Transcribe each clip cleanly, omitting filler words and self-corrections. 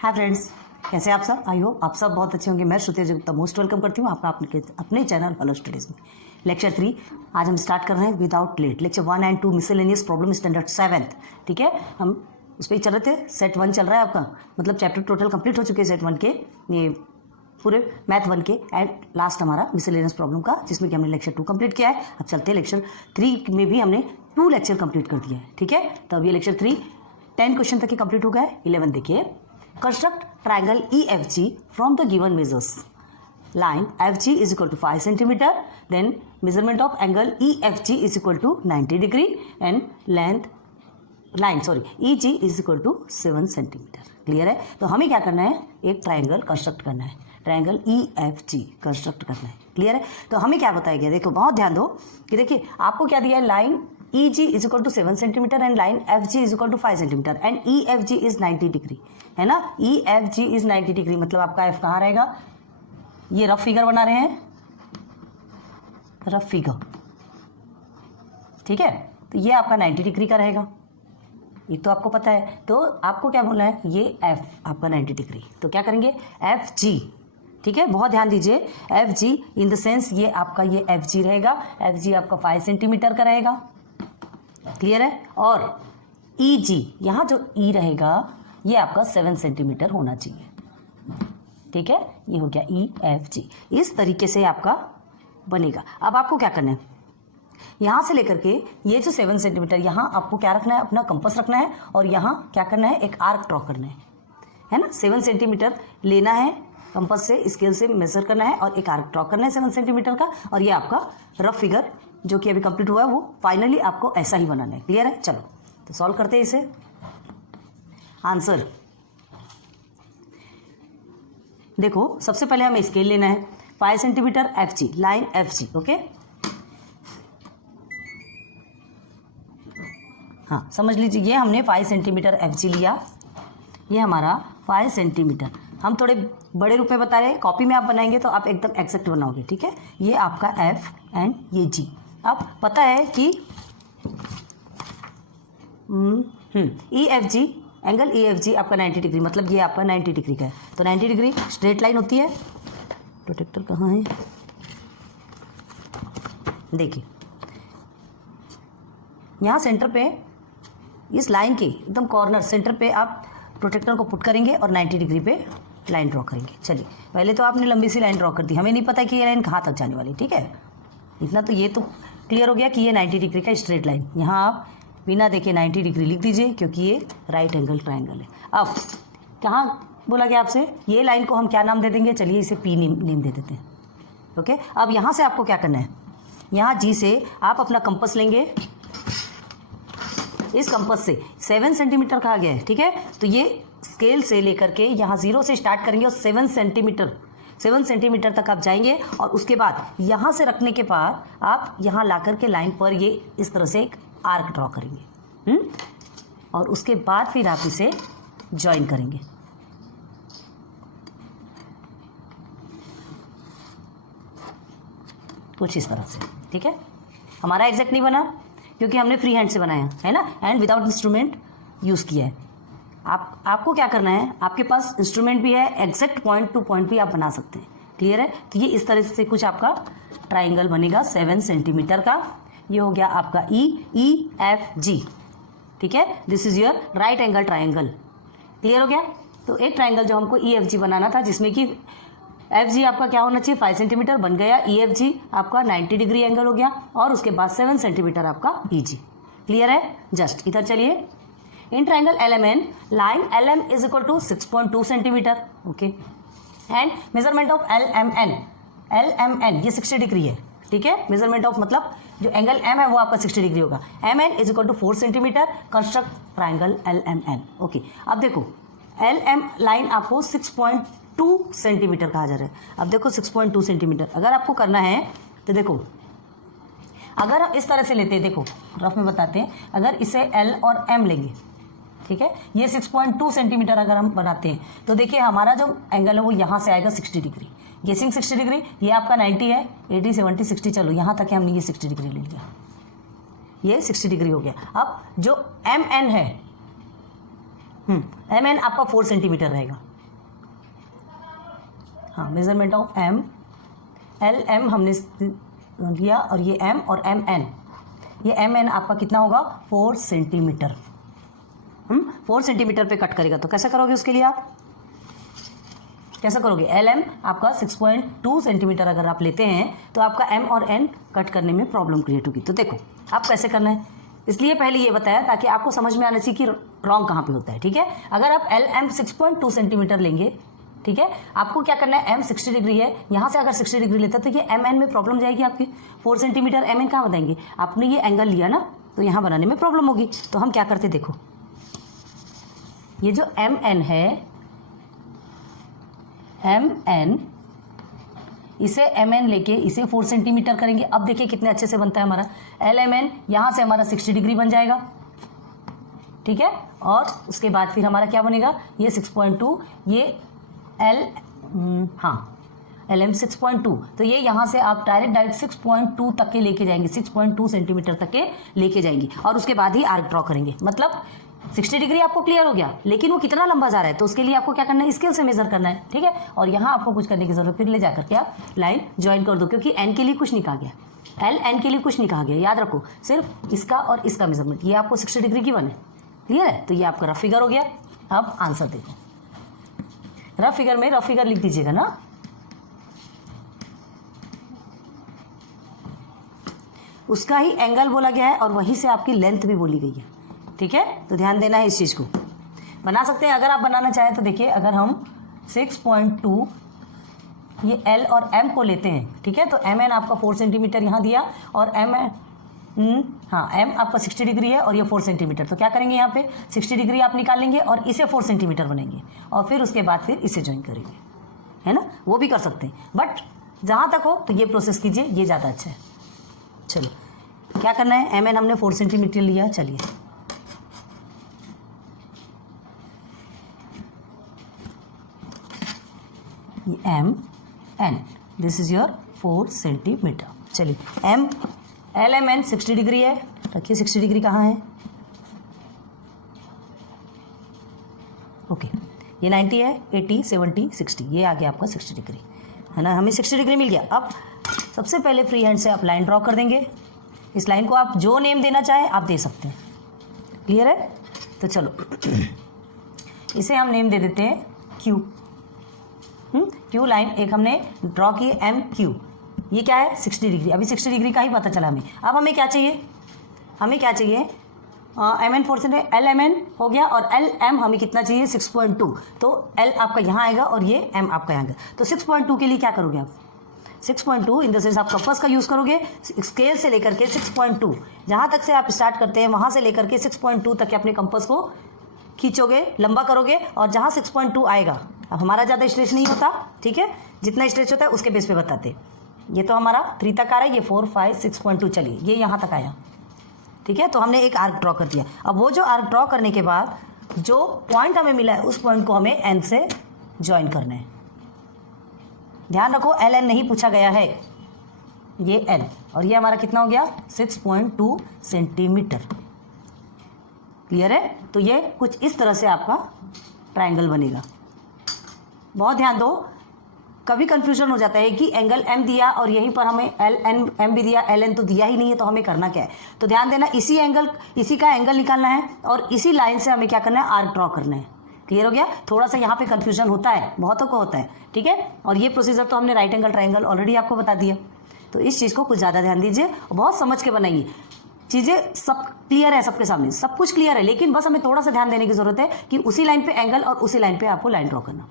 Hi friends, कैसे आप सब? आई होप आप सब बहुत अच्छे होंगे। मैं श्रुति गुप्ता मोस्ट वेलकम करती हूँ आपका अपने चैनल हेलो स्टडीज़ में। लेक्चर 3 आज हम स्टार्ट कर रहे हैं without late. Lecture 1 and 2 miscellaneous problem standard 7th, ठीक है। हम उस पर ही चल रहे थे। सेट 1 चल रहा है आपका, मतलब चैप्टर टोटल कंप्लीट हो चुके हैं सेट 1 के, ये पूरे मैथ 1 के, एंड लास्ट हमारा मिसलेनियस प्रॉब्लम का, जिसमें कि हमने लेक्चर 2 कंप्लीट किया है। अब चलते हैं लेक्चर 3 में भी हमने 2 लेक्चर कंप्लीट कर दिया है, ठीक है। तो अब ये लेक्चर 3 10 क्वेश्चन तक ही कंप्लीट हो गया है। 11 देखिए, construct triangle EFG from the given measures. Line FG is equal to 5 centimeter, then measurement of angle EFG is equal to 90 degree and EG is equal to 7 centimeter। Clear है? तो हमें क्या करना है, एक ट्राइंगल कंस्ट्रक्ट करना है, triangle EFG construct करना है। क्लियर है? तो हमें क्या बताया गया, देखो बहुत ध्यान दो कि देखिए आपको क्या दिया है, line EG is equal to 7 centimeter and line FG is equal to 5 centimeter and EFG is 90 degree, है ना। EFG is 90 डिग्री, मतलब आपका F कहाँ रहेगा, ये रफ फिगर बना रहे हैं, रफ फिगर, ठीक है। तो ये आपका 90 डिग्री का रहेगा, ये तो आपको पता है। तो आपको क्या बोलना है, ये F आपका 90 डिग्री, तो क्या करेंगे FG, ठीक है। बहुत ध्यान दीजिए, FG इन द सेंस ये आपका ये FG रहेगा, FG आपका 5 सेंटीमीटर का रहेगा। क्लियर है? और EG, यहाँ जो E रहेगा ये आपका 7 सेंटीमीटर होना चाहिए, ठीक है। ये हो गया EFG। इस तरीके से आपका बनेगा। अब आपको क्या करना है, यहाँ से लेकर के ये जो 7 सेंटीमीटर, यहाँ आपको क्या रखना है, अपना कंपास रखना है, और यहाँ क्या करना है, एक आर्क ड्रॉ करना है ना। 7 सेंटीमीटर लेना है, कंपास से स्केल से मेजर करना है, और एक आर्क ड्रॉ करना है 7 सेंटीमीटर का, और ये आपका रफ फिगर जो कि अभी कंप्लीट हुआ है वो फाइनली आपको ऐसा ही बनाना है। क्लियर है? चलो तो सॉल्व करते हैं इसे। आंसर देखो, सबसे पहले हमें स्केल लेना है, 5 centimetre FG, line FG, okay. हाँ समझ लीजिए, ये हमने 5 सेंटीमीटर FG लिया, ये हमारा 5 सेंटीमीटर। हम थोड़े बड़े रूप में बता रहे हैं, कॉपी में आप बनाएंगे तो आप एकदम एक्सेक्ट बनाओगे, ठीक है। ये आपका F एंड ये G। अब पता है कि EFG, एंगल EFG आपका 90 डिग्री, मतलब ये आपका 90 डिग्री का है। तो 90 डिग्री स्ट्रेट लाइन होती है। प्रोटेक्टर कहाँ है, देखिए यहाँ सेंटर पे, इस लाइन के एकदम कॉर्नर सेंटर पे आप प्रोटेक्टर को पुट करेंगे और 90 डिग्री पे लाइन ड्रॉ करेंगे। चलिए, पहले तो आपने लंबी सी लाइन ड्रॉ कर दी, हमें नहीं पता कि ये लाइन कहाँ तक जाने वाली, ठीक है। इतना तो ये तो क्लियर हो गया कि ये 90 डिग्री का स्ट्रेट लाइन, यहाँ आप बिना देखे 90 डिग्री लिख दीजिए, क्योंकि ये राइट एंगल ट्राइंगल है। अब कहाँ बोला गया आपसे, ये लाइन को हम क्या नाम दे देंगे, चलिए इसे P नेम दे देते हैं, ओके। अब यहाँ से आपको क्या करना है, यहाँ G से आप अपना कंपास लेंगे, इस कंपास से 7 सेंटीमीटर कहा गया है, ठीक है। तो ये स्केल से लेकर के यहाँ 0 से स्टार्ट करेंगे और 7 सेंटीमीटर तक आप जाएंगे, और उसके बाद यहाँ से रखने के बाद आप यहाँ ला करके लाइन पर ये इस तरह से एक आर्क ड्रॉ करेंगे, और उसके बाद फिर आप इसे ज्वाइन करेंगे। कुछ इस तरह से, ठीक है। हमारा एग्जैक्ट नहीं बना क्योंकि हमने फ्री हैंड से बनाया है ना, एंड विदाउट इंस्ट्रूमेंट यूज़ किया है। आपको क्या करना है, आपके पास इंस्ट्रूमेंट भी है, एग्जैक्ट पॉइंट टू पॉइंट भी आप बना सकते हैं। क्लियर है? तो ये इस तरह से कुछ आपका ट्राइंगल बनेगा 7 सेंटीमीटर का। ये हो गया आपका EFG, ठीक है। This is your right angle triangle. Clear हो गया? तो एक ट्राइंगल जो हमको EFG बनाना था, जिसमें कि FG आपका क्या होना चाहिए, 5 सेंटीमीटर बन गया, EFG आपका 90 डिग्री एंगल हो गया, और उसके बाद 7 सेंटीमीटर आपका EG। क्लियर है? जस्ट इधर चलिए, in triangle LMN, line LM is equal to 6.2 centimetre, okay. And measurement of LMN ये 60 डिग्री है, ठीक है। मेजरमेंट ऑफ मतलब जो एंगल M है वो आपका 60 डिग्री होगा। MN is equal to 4 centimetre, construct triangle LMN, okay. अब देखो LM लाइन आपको 6.2 सेंटीमीटर कहा जा रहा है। अब देखो 6.2 सेंटीमीटर अगर आपको करना है तो देखो, अगर हम इस तरह से लेते हैं, देखो रफ में बताते हैं, अगर इसे L और M लेंगे, ठीक है, ये 6.2 सेंटीमीटर अगर हम बनाते हैं, तो देखिए हमारा जो एंगल है वो यहाँ से आएगा 60 डिग्री, गेसिंग 60 डिग्री, ये आपका 90 है, 80 70 60, चलो यहाँ तक है, हमने ये 60 डिग्री ले लिया, ये 60 डिग्री हो गया। अब जो MN है, MN आपका 4 सेंटीमीटर रहेगा, हाँ, measurement of M, L M हमने लिया, और ये एम और एम एन, ये एम एन आपका कितना होगा 4 सेंटीमीटर। 4 सेंटीमीटर पे कट करेगा, तो कैसे करोगे उसके लिए आप कैसा करोगे, एल एम आपका 6.2 सेंटीमीटर अगर आप लेते हैं तो आपका एम और एन कट करने में प्रॉब्लम क्रिएट होगी। तो देखो आप कैसे करना है, इसलिए पहले ये बताया ताकि आपको समझ में आना चाहिए कि रॉन्ग कहाँ पे होता है। ठीक है, अगर आप एल एम 6.2 सेंटीमीटर लेंगे, ठीक है, आपको क्या करना है, एम 60 डिग्री है, यहाँ से अगर 60 डिग्री लेते तो ये एम एन में प्रॉब्लम जाएगी आपकी। 4 सेंटीमीटर एम एन कहाँ बताएंगे, आपने ये एंगल लिया ना, तो यहाँ बनाने में प्रॉब्लम होगी। तो हम क्या करते, देखो ये जो एम एन है, एम एन, इसे एम एन लेके इसे 4 सेंटीमीटर करेंगे। अब देखिए कितने अच्छे से बनता है हमारा एल एम एन, यहाँ से हमारा 60 डिग्री बन जाएगा। ठीक है, और उसके बाद फिर हमारा क्या बनेगा, ये 6.2, ये एल, हाँ एल एम 6.2, तो ये यहाँ से आप डायरेक्ट 6.2 तक के लेके जाएंगे, 6.2 सेंटीमीटर तक के लेके जाएंगे, और उसके बाद ही आर्क ड्रॉ करेंगे। मतलब 60 डिग्री आपको क्लियर हो गया, लेकिन वो कितना लंबा जा रहा है, तो उसके लिए आपको क्या करना है, स्केल से मेजर करना है। ठीक है, और यहाँ आपको कुछ करने की जरूरत, फिर ले जाकर के आप लाइन ज्वाइन कर दो, क्योंकि एन के लिए कुछ नहीं कहा गया, एल एन के लिए कुछ नहीं कहा गया, याद रखो, सिर्फ इसका और इसका मेजरमेंट, ये आपको 60 डिग्री की बने। क्लियर है, तो ये आपका रफ फिगर हो गया। अब आंसर देखो, रफ फिगर में रफ फिगर लिख दीजिएगा ना, उसका ही एंगल बोला गया है और वहीं से आपकी लेंथ भी बोली गई है। ठीक है, तो ध्यान देना है इस चीज़ को। बना सकते हैं अगर आप बनाना चाहें तो, देखिए अगर हम 6.2 ये एल और एम को लेते हैं, ठीक है, तो एम एन आपका 4 सेंटीमीटर यहाँ दिया, और एम हाँ एम आपका 60 डिग्री है और ये 4 सेंटीमीटर, तो क्या करेंगे यहाँ पे 60 डिग्री आप निकाल लेंगे और इसे 4 सेंटीमीटर बनेंगे, और फिर उसके बाद फिर इसे ज्वाइन करेंगे, है ना, वो भी कर सकते हैं, बट जहाँ तक हो तो ये प्रोसेस कीजिए, ये ज़्यादा अच्छा है। चलो क्या करना है, एम एन हमने 4 सेंटीमीटर लिया, चलिए M N, this is your 4 centimetre. चलिए M L M N 60 degree है, रखिए 60 डिग्री कहाँ है, ओके, ये 90 है, 80, 70, 60, ये आ गया आपका 60 डिग्री, है ना, हमें 60 डिग्री मिल गया। अब सबसे पहले फ्री हैंड से आप लाइन ड्रॉ कर देंगे, इस लाइन को आप जो नेम देना चाहें आप दे सकते हैं। क्लियर है, तो चलो इसे हम नेम दे देते हैं क्यू। क्यू लाइन एक हमने ड्रॉ की, एम क्यू, ये क्या है 60 डिग्री, अभी 60 डिग्री का ही पता चला हमें। अब हमें क्या चाहिए, हमें क्या चाहिए, M N 4 centimetre, L M N हो गया, और एल एम हमें कितना चाहिए 6.2, तो एल आपका यहाँ आएगा और ये एम आपका यहाँ आएगा। तो 6.2 के लिए क्या करोगे आप, 6.2 इन द सेंस आप कंपास का यूज़ करोगे, स्केल से लेकर के 6.2 जहाँ तक से आप स्टार्ट करते हैं वहाँ से लेकर के 6.2 तक के अपने कंपास को खींचोगे, लंबा करोगे, और जहाँ 6.2 आएगा, अब हमारा ज़्यादा स्ट्रेच नहीं होता, ठीक है, जितना स्ट्रेच होता है उसके बेस पे बताते। ये तो हमारा 3 तक आ रहा है, ये 4, 5, 6.2, चलिए ये यहाँ तक आया, ठीक है, तो हमने एक आर्क ड्रॉ कर दिया। अब वो जो आर्क ड्रॉ करने के बाद जो पॉइंट हमें मिला है उस पॉइंट को हमें एन से ज्वाइन करना है। ध्यान रखो एल एन नहीं पूछा गया है, ये एन, और ये हमारा कितना हो गया 6.2 सेंटीमीटर। क्लियर है, तो ये कुछ इस तरह से आपका ट्रायंगल बनेगा। बहुत ध्यान दो, कभी कंफ्यूजन हो जाता है कि एंगल एम दिया और यहीं पर हमें एल एन एम भी दिया, एल एन तो दिया ही नहीं है, तो हमें करना क्या है, तो ध्यान देना इसी का एंगल निकालना है और इसी लाइन से हमें क्या करना है, आर्क ड्रॉ करना है। क्लियर हो गया, थोड़ा सा यहाँ पे कंफ्यूजन होता है, बहुतों को होता है, ठीक है, और ये प्रोसीजर तो हमने राइट एंगल ट्रायंगल ऑलरेडी आपको बता दिया, तो इस चीज़ को कुछ ज़्यादा ध्यान दीजिए और बहुत समझ के बनाइए। चीज़ें सब क्लियर है, सबके सामने सब कुछ क्लियर है, लेकिन बस हमें थोड़ा सा ध्यान देने की जरूरत है कि उसी लाइन पे एंगल और उसी लाइन पे आपको लाइन ड्रॉ करना,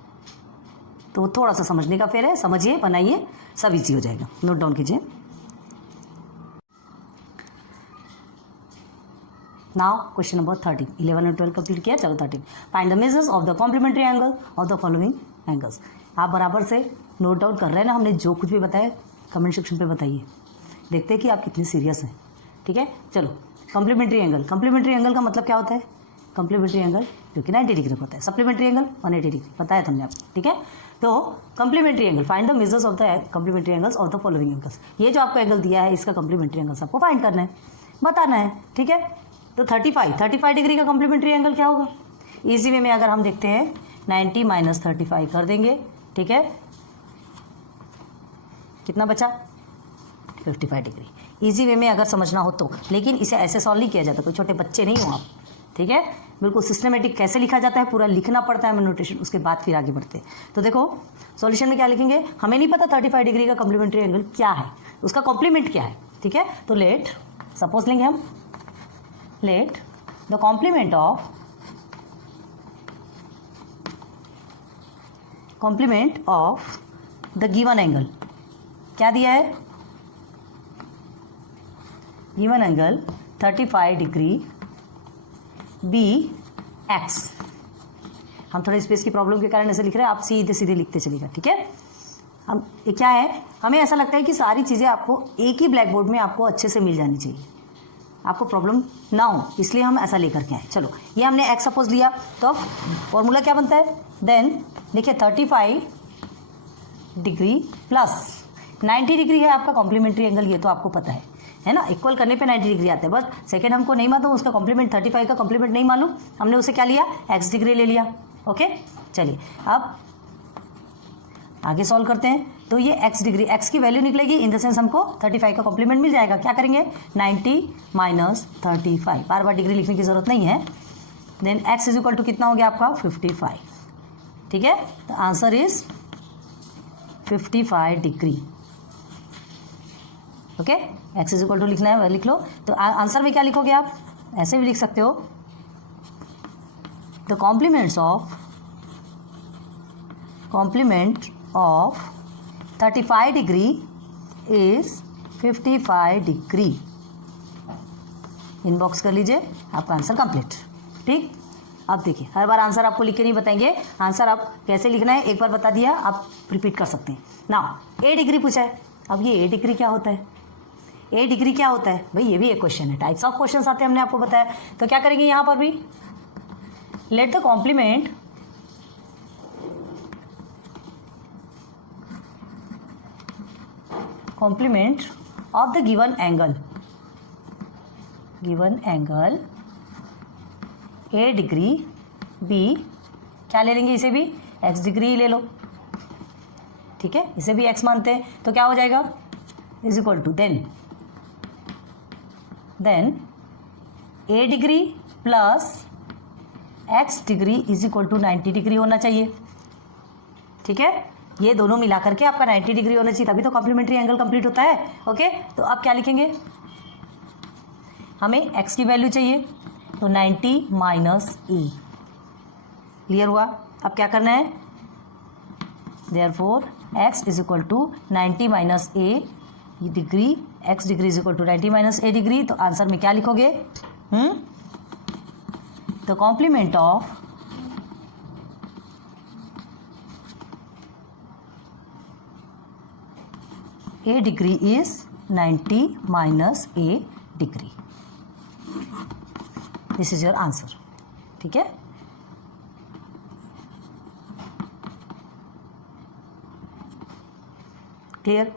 तो थोड़ा सा समझने का फेर है, समझिए, बनाइए, सब इजी हो जाएगा। नोट डाउन कीजिए। नाउ क्वेश्चन नंबर 13, 11 और 12 कंप्लीट किया, चलो 13, find the measures of the complementary angle of the following angles. आप बराबर से नोट डाउन कर रहे हैं ना, हमने जो कुछ भी बताया कमेंट सेक्शन पे बताइए, देखते हैं कि आप कितने सीरियस हैं। ठीक है, चलो कॉम्प्लीमेंट्री एंगल, कॉम्प्लीमेंट्री एंगल का मतलब क्या होता है, कॉम्प्लीमेंट्री एंगल जो कि 90 डिग्री का होता है, सप्लीमेंट्री एंगल 180 डिग्री, बताया तुमने आपको, ठीक है। तो complementary angle, find the measures of the complementary angles of the following angles. ये जो आपको एंगल दिया है इसका कॉम्प्लीमेंट्री एंगल्स आपको फाइंड करना है, बताना है, ठीक है। तो 35 डिग्री का कॉम्प्लीमेंट्री एंगल क्या होगा, इजी वे में अगर हम देखते हैं 90 - 35 कर देंगे, ठीक है, कितना बचा 55 डिग्री। इजी वे में अगर समझना हो तो, लेकिन इसे ऐसे सॉल्व नहीं किया जाता, कोई छोटे बच्चे नहीं हो आप, ठीक है। बिल्कुल सिस्टमेटिक कैसे लिखा जाता है, पूरा लिखना पड़ता है हमें नोटेशन, उसके बाद फिर आगे बढ़ते हैं। तो देखो सॉल्यूशन में क्या लिखेंगे, हमें नहीं पता 35 डिग्री का कॉम्प्लीमेंट्री एंगल क्या है, उसका कॉम्प्लीमेंट क्या है, ठीक है। तो लेट सपोज लेंगे हम, let the complement of the given angle, क्या दिया है, given angle 35 degree B X. हम थोड़े स्पेस की प्रॉब्लम के कारण ऐसे लिख रहे हैं, आप सीधे सीधे लिखते चलिएगा, ठीक है। हम ये क्या है, हमें ऐसा लगता है कि सारी चीज़ें आपको एक ही ब्लैक बोर्ड में आपको अच्छे से मिल जानी चाहिए, आपको प्रॉब्लम ना हो, इसलिए हम ऐसा लेकर के आए। चलो ये हमने एक्स सपोज लिया, तो अब फॉर्मूला क्या बनता है, देन देखिए 35 डिग्री प्लस 90 डिग्री है आपका कॉम्प्लीमेंट्री एंगल, ये तो आपको पता है ना, इक्वल करने पे 90 डिग्री आता है। बस सेकंड हमको नहीं मालूम, उसका कॉम्प्लीमेंट 35 का कॉम्प्लीमेंट नहीं मालूम, हमने उसे क्या लिया, x डिग्री ले लिया। ओके चलिए अब आगे सॉल्व करते हैं। तो ये x डिग्री, x की वैल्यू निकलेगी, इन द सेंस हमको 35 का कॉम्प्लीमेंट मिल जाएगा। क्या करेंगे, 90 माइनस 35, बार बार डिग्री लिखने की जरूरत नहीं है। Then x is equal to कितना हो गया आपका 55, ठीक है। तो answer is 55 degree. Okay x is equal to लिखना है, लिख लो। तो आंसर में क्या लिखोगे आप, ऐसे भी लिख सकते हो, the complement of 35 degree is 55 degree. Inbox कर लीजिए, आपका आंसर कंप्लीट। ठीक, अब देखिए हर बार आंसर आपको लिख के नहीं बताएंगे, आंसर आप कैसे लिखना है एक बार बता दिया, आप रिपीट कर सकते हैं ना। ए डिग्री पूछा है, अब ये ए डिग्री क्या होता है, ए डिग्री क्या होता है भाई, ये भी एक क्वेश्चन है, टाइप्स ऑफ क्वेश्चन आते हैं, हमने आपको बताया। तो क्या करेंगे यहाँ पर भी, let the complement of the given angle A degree B, क्या ले लेंगे इसे भी, एक्स डिग्री ले लो, ठीक है, इसे भी एक्स मानते हैं। तो क्या हो जाएगा, is equal to then A degree plus X degree is equal to 90 degree होना चाहिए, ठीक है। ये दोनों मिला करके आपका 90 डिग्री होना चाहिए, तभी तो कॉम्प्लीमेंट्री एंगल कंप्लीट होता है। ओके, तो अब क्या लिखेंगे, हमें x की वैल्यू चाहिए, तो 90 माइनस ए, क्लियर हुआ। अब क्या करना है, therefore x is equal to 90 minus A degree, x degree is equal to 90 minus A degree. तो आंसर में क्या लिखोगे, the complement of A degree is 90 minus A degree, this is your answer, ठीक है। क्लियर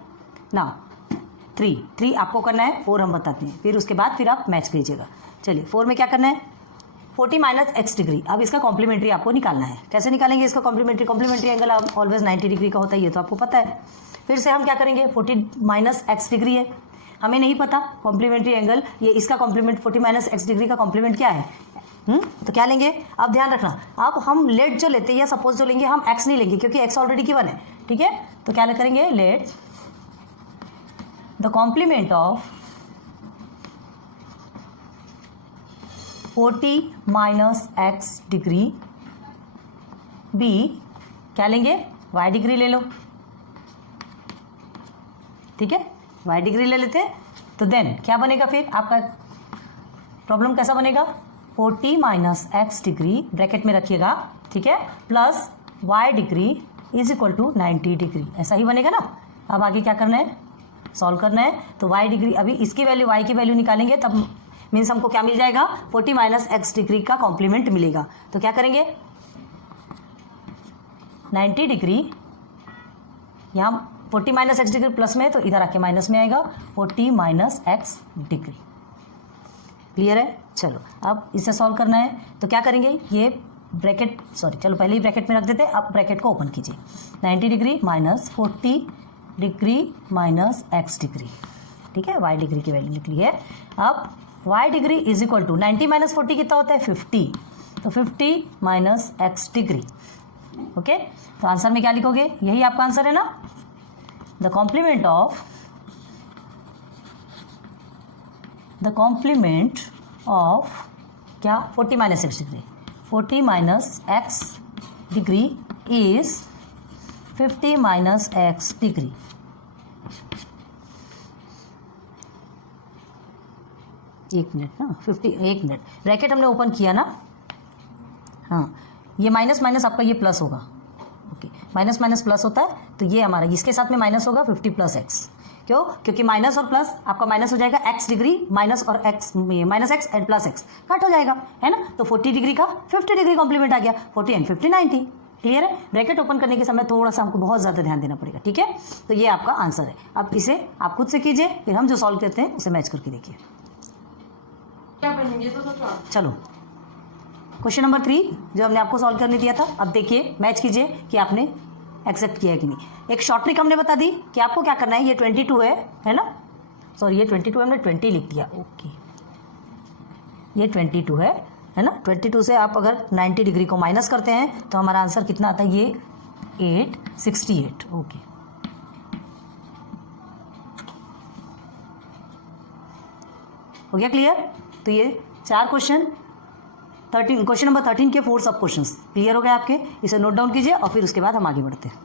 ना, 3 आपको करना है, 4 हम बताते हैं, फिर उसके बाद फिर आप मैच कीजिएगा। चलिए 4 में क्या करना है, 40 माइनस एक्स डिग्री। अब इसका कॉम्प्लीमेंट्री आपको निकालना है, कैसे निकालेंगे इसका कॉम्प्लीमेंट्री एंगल ऑलवेज 90 डिग्री का होता है, ये तो आपको पता है। फिर से हम क्या करेंगे, 40 माइनस एक्स डिग्री है, हमें नहीं पता कॉम्प्लीमेंट्री एंगल, ये इसका कॉम्प्लीमेंट 40 माइनस एक्स डिग्री का कॉम्प्लीमेंट क्या है, तो क्या लेंगे, अब ध्यान रखना, अब हम लेट जो लेते हैं या सपोज जो लेंगे, हम एक्स नहीं लेंगे क्योंकि एक्स ऑलरेडी गिवन है, ठीक है। तो क्या करेंगे, let the complement of 40 minus X degree B, क्या लेंगे, वाई डिग्री ले लो, ठीक है, वाई डिग्री ले लेते हैं। तो देन क्या बनेगा, फिर आपका प्रॉब्लम कैसा बनेगा, 40 माइनस एक्स डिग्री ब्रैकेट में रखिएगा, ठीक है, plus Y degree is equal to 90 degree, ऐसा ही बनेगा ना। अब आगे क्या करना है, सॉल्व करना है। तो वाई डिग्री, अभी इसकी वैल्यू, वाई की वैल्यू निकालेंगे, तब मीन्स हमको क्या मिल जाएगा, 40 माइनस एक्स डिग्री का कॉम्प्लीमेंट मिलेगा। तो क्या करेंगे, 90 डिग्री, यहाँ 40 माइनस एक्स डिग्री प्लस में, तो इधर आके माइनस में आएगा, 40 माइनस एक्स डिग्री, क्लियर है। चलो अब इसे सॉल्व करना है, तो क्या करेंगे, ये ब्रैकेट, सॉरी चलो पहले ही ब्रैकेट में रख देते हैं, अब ब्रैकेट को ओपन कीजिए, 90 degree minus 40 degree minus X degree, ठीक है, y डिग्री की वैल्यू लिख ली है। अब y degree is equal to 90 minus 40 कितना होता है 50, तो 50 माइनस एक्स डिग्री। ओके, तो आंसर में क्या लिखोगे, यही आपका आंसर है ना, द कॉम्प्लीमेंट ऑफ क्या 40 minus X degree, 40 minus X degree is 50 minus X degree. एक मिनट ना, 50, एक मिनट, ब्रैकेट हमने ओपन किया ना, हाँ, ये माइनस माइनस आपका ये प्लस होगा। ओके, माइनस माइनस प्लस होता है, तो ये हमारा इसके साथ में माइनस होगा 50 प्लस एक्स। क्यों? क्योंकि माइनस और प्लस आपका माइनस हो जाएगा एक्स डिग्री, माइनस और x, minus x and plus x cut हो जाएगा, है ना। तो 40 डिग्री का 50 डिग्री कॉम्प्लीमेंट आ गया, 40 एंड 50 90। क्लियर है? ब्रैकेट ओपन करने के समय थोड़ा सा हमको बहुत ज़्यादा ध्यान देना पड़ेगा, ठीक है। तो ये आपका आंसर है। अब इसे आप खुद से कीजिए, फिर हम जो सॉल्व करते हैं उसे मैच करके देखिए। चलो, क्वेश्चन नंबर 3 जो हमने आपको सॉल्व करने दिया था, अब देखिए मैच कीजिए कि आपने एक्सेप्ट किया है कि नहीं। एक शॉर्ट ट्रिक हमने बता दी कि आपको क्या करना है, ये 22 है ना, सॉरी ये 22 हमने 20 लिख दिया। ओके, ये 22 है ना। 22 से आप अगर 90 डिग्री को माइनस करते हैं तो हमारा आंसर कितना आता है, ये 868। ओके, हो गया क्लियर। तो ये 4 क्वेश्चन, 13 क्वेश्चन नंबर 13 के 4 सब क्वेश्चंस क्लियर हो गए आपके। इसे नोट डाउन कीजिए और फिर उसके बाद हम आगे बढ़ते हैं।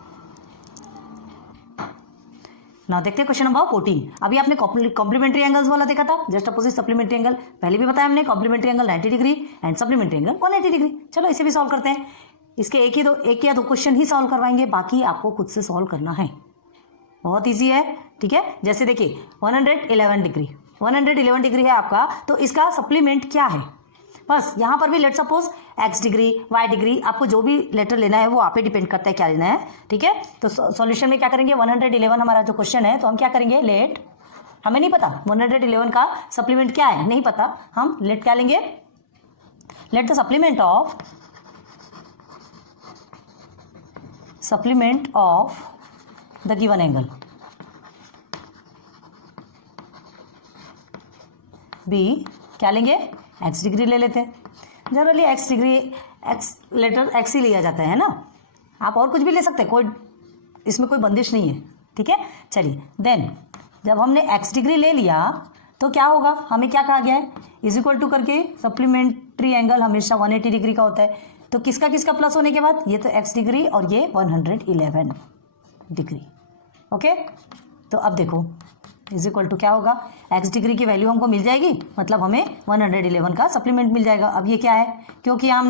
ना देखते हैं क्वेश्चन नंबर 14। अभी आपने कॉम्प्लीमेंट्री एंगल्स वाला देखा था, जस्ट अपोजिट सप्लीमेंट्री एंगल, पहले भी बताया हमने, complementary angle 90 degree and supplementary angle 180 degree. चलो इसे भी सॉल्व करते हैं। इसके एक या दो क्वेश्चन ही सॉल्व करवाएंगे, बाकी आपको खुद से सॉल्व करना है, बहुत ईजी है, ठीक है। जैसे देखिए 111 डिग्री है आपका, तो इसका सप्लीमेंट क्या है, बस यहाँ पर भी let suppose X degree, Y degree, आपको जो भी लेटर लेना है वो आप पे डिपेंड करता है क्या लेना है, ठीक है। तो सॉल्यूशन में क्या करेंगे, 111 हमारा जो क्वेश्चन है, तो हम क्या करेंगे, लेट, हमें नहीं पता 111 का सप्लीमेंट क्या है, नहीं पता, हम लेट क्या लेंगे, let the supplement of the given angle B, क्या लेंगे, एक्स डिग्री ले लेते हैं। Generally x degree, x letter x ही लिया जाता है ना, आप और कुछ भी ले सकते हैं, कोई इसमें कोई बंदिश नहीं है, ठीक है। चलिए देन जब हमने एक्स डिग्री ले लिया तो क्या होगा, हमें क्या कहा गया है, इज इक्वल टू करके सप्लीमेंट्री एंगल हमेशा 180 डिग्री का होता है। तो किसका किसका प्लस होने के बाद, ये तो एक्स डिग्री और ये 111 डिग्री। ओके, तो अब देखो इज इक्वल टू क्या होगा, एक्स डिग्री की वैल्यू हमको मिल जाएगी, मतलब हमें 111 का सप्लीमेंट मिल जाएगा। अब ये क्या है, क्यों किया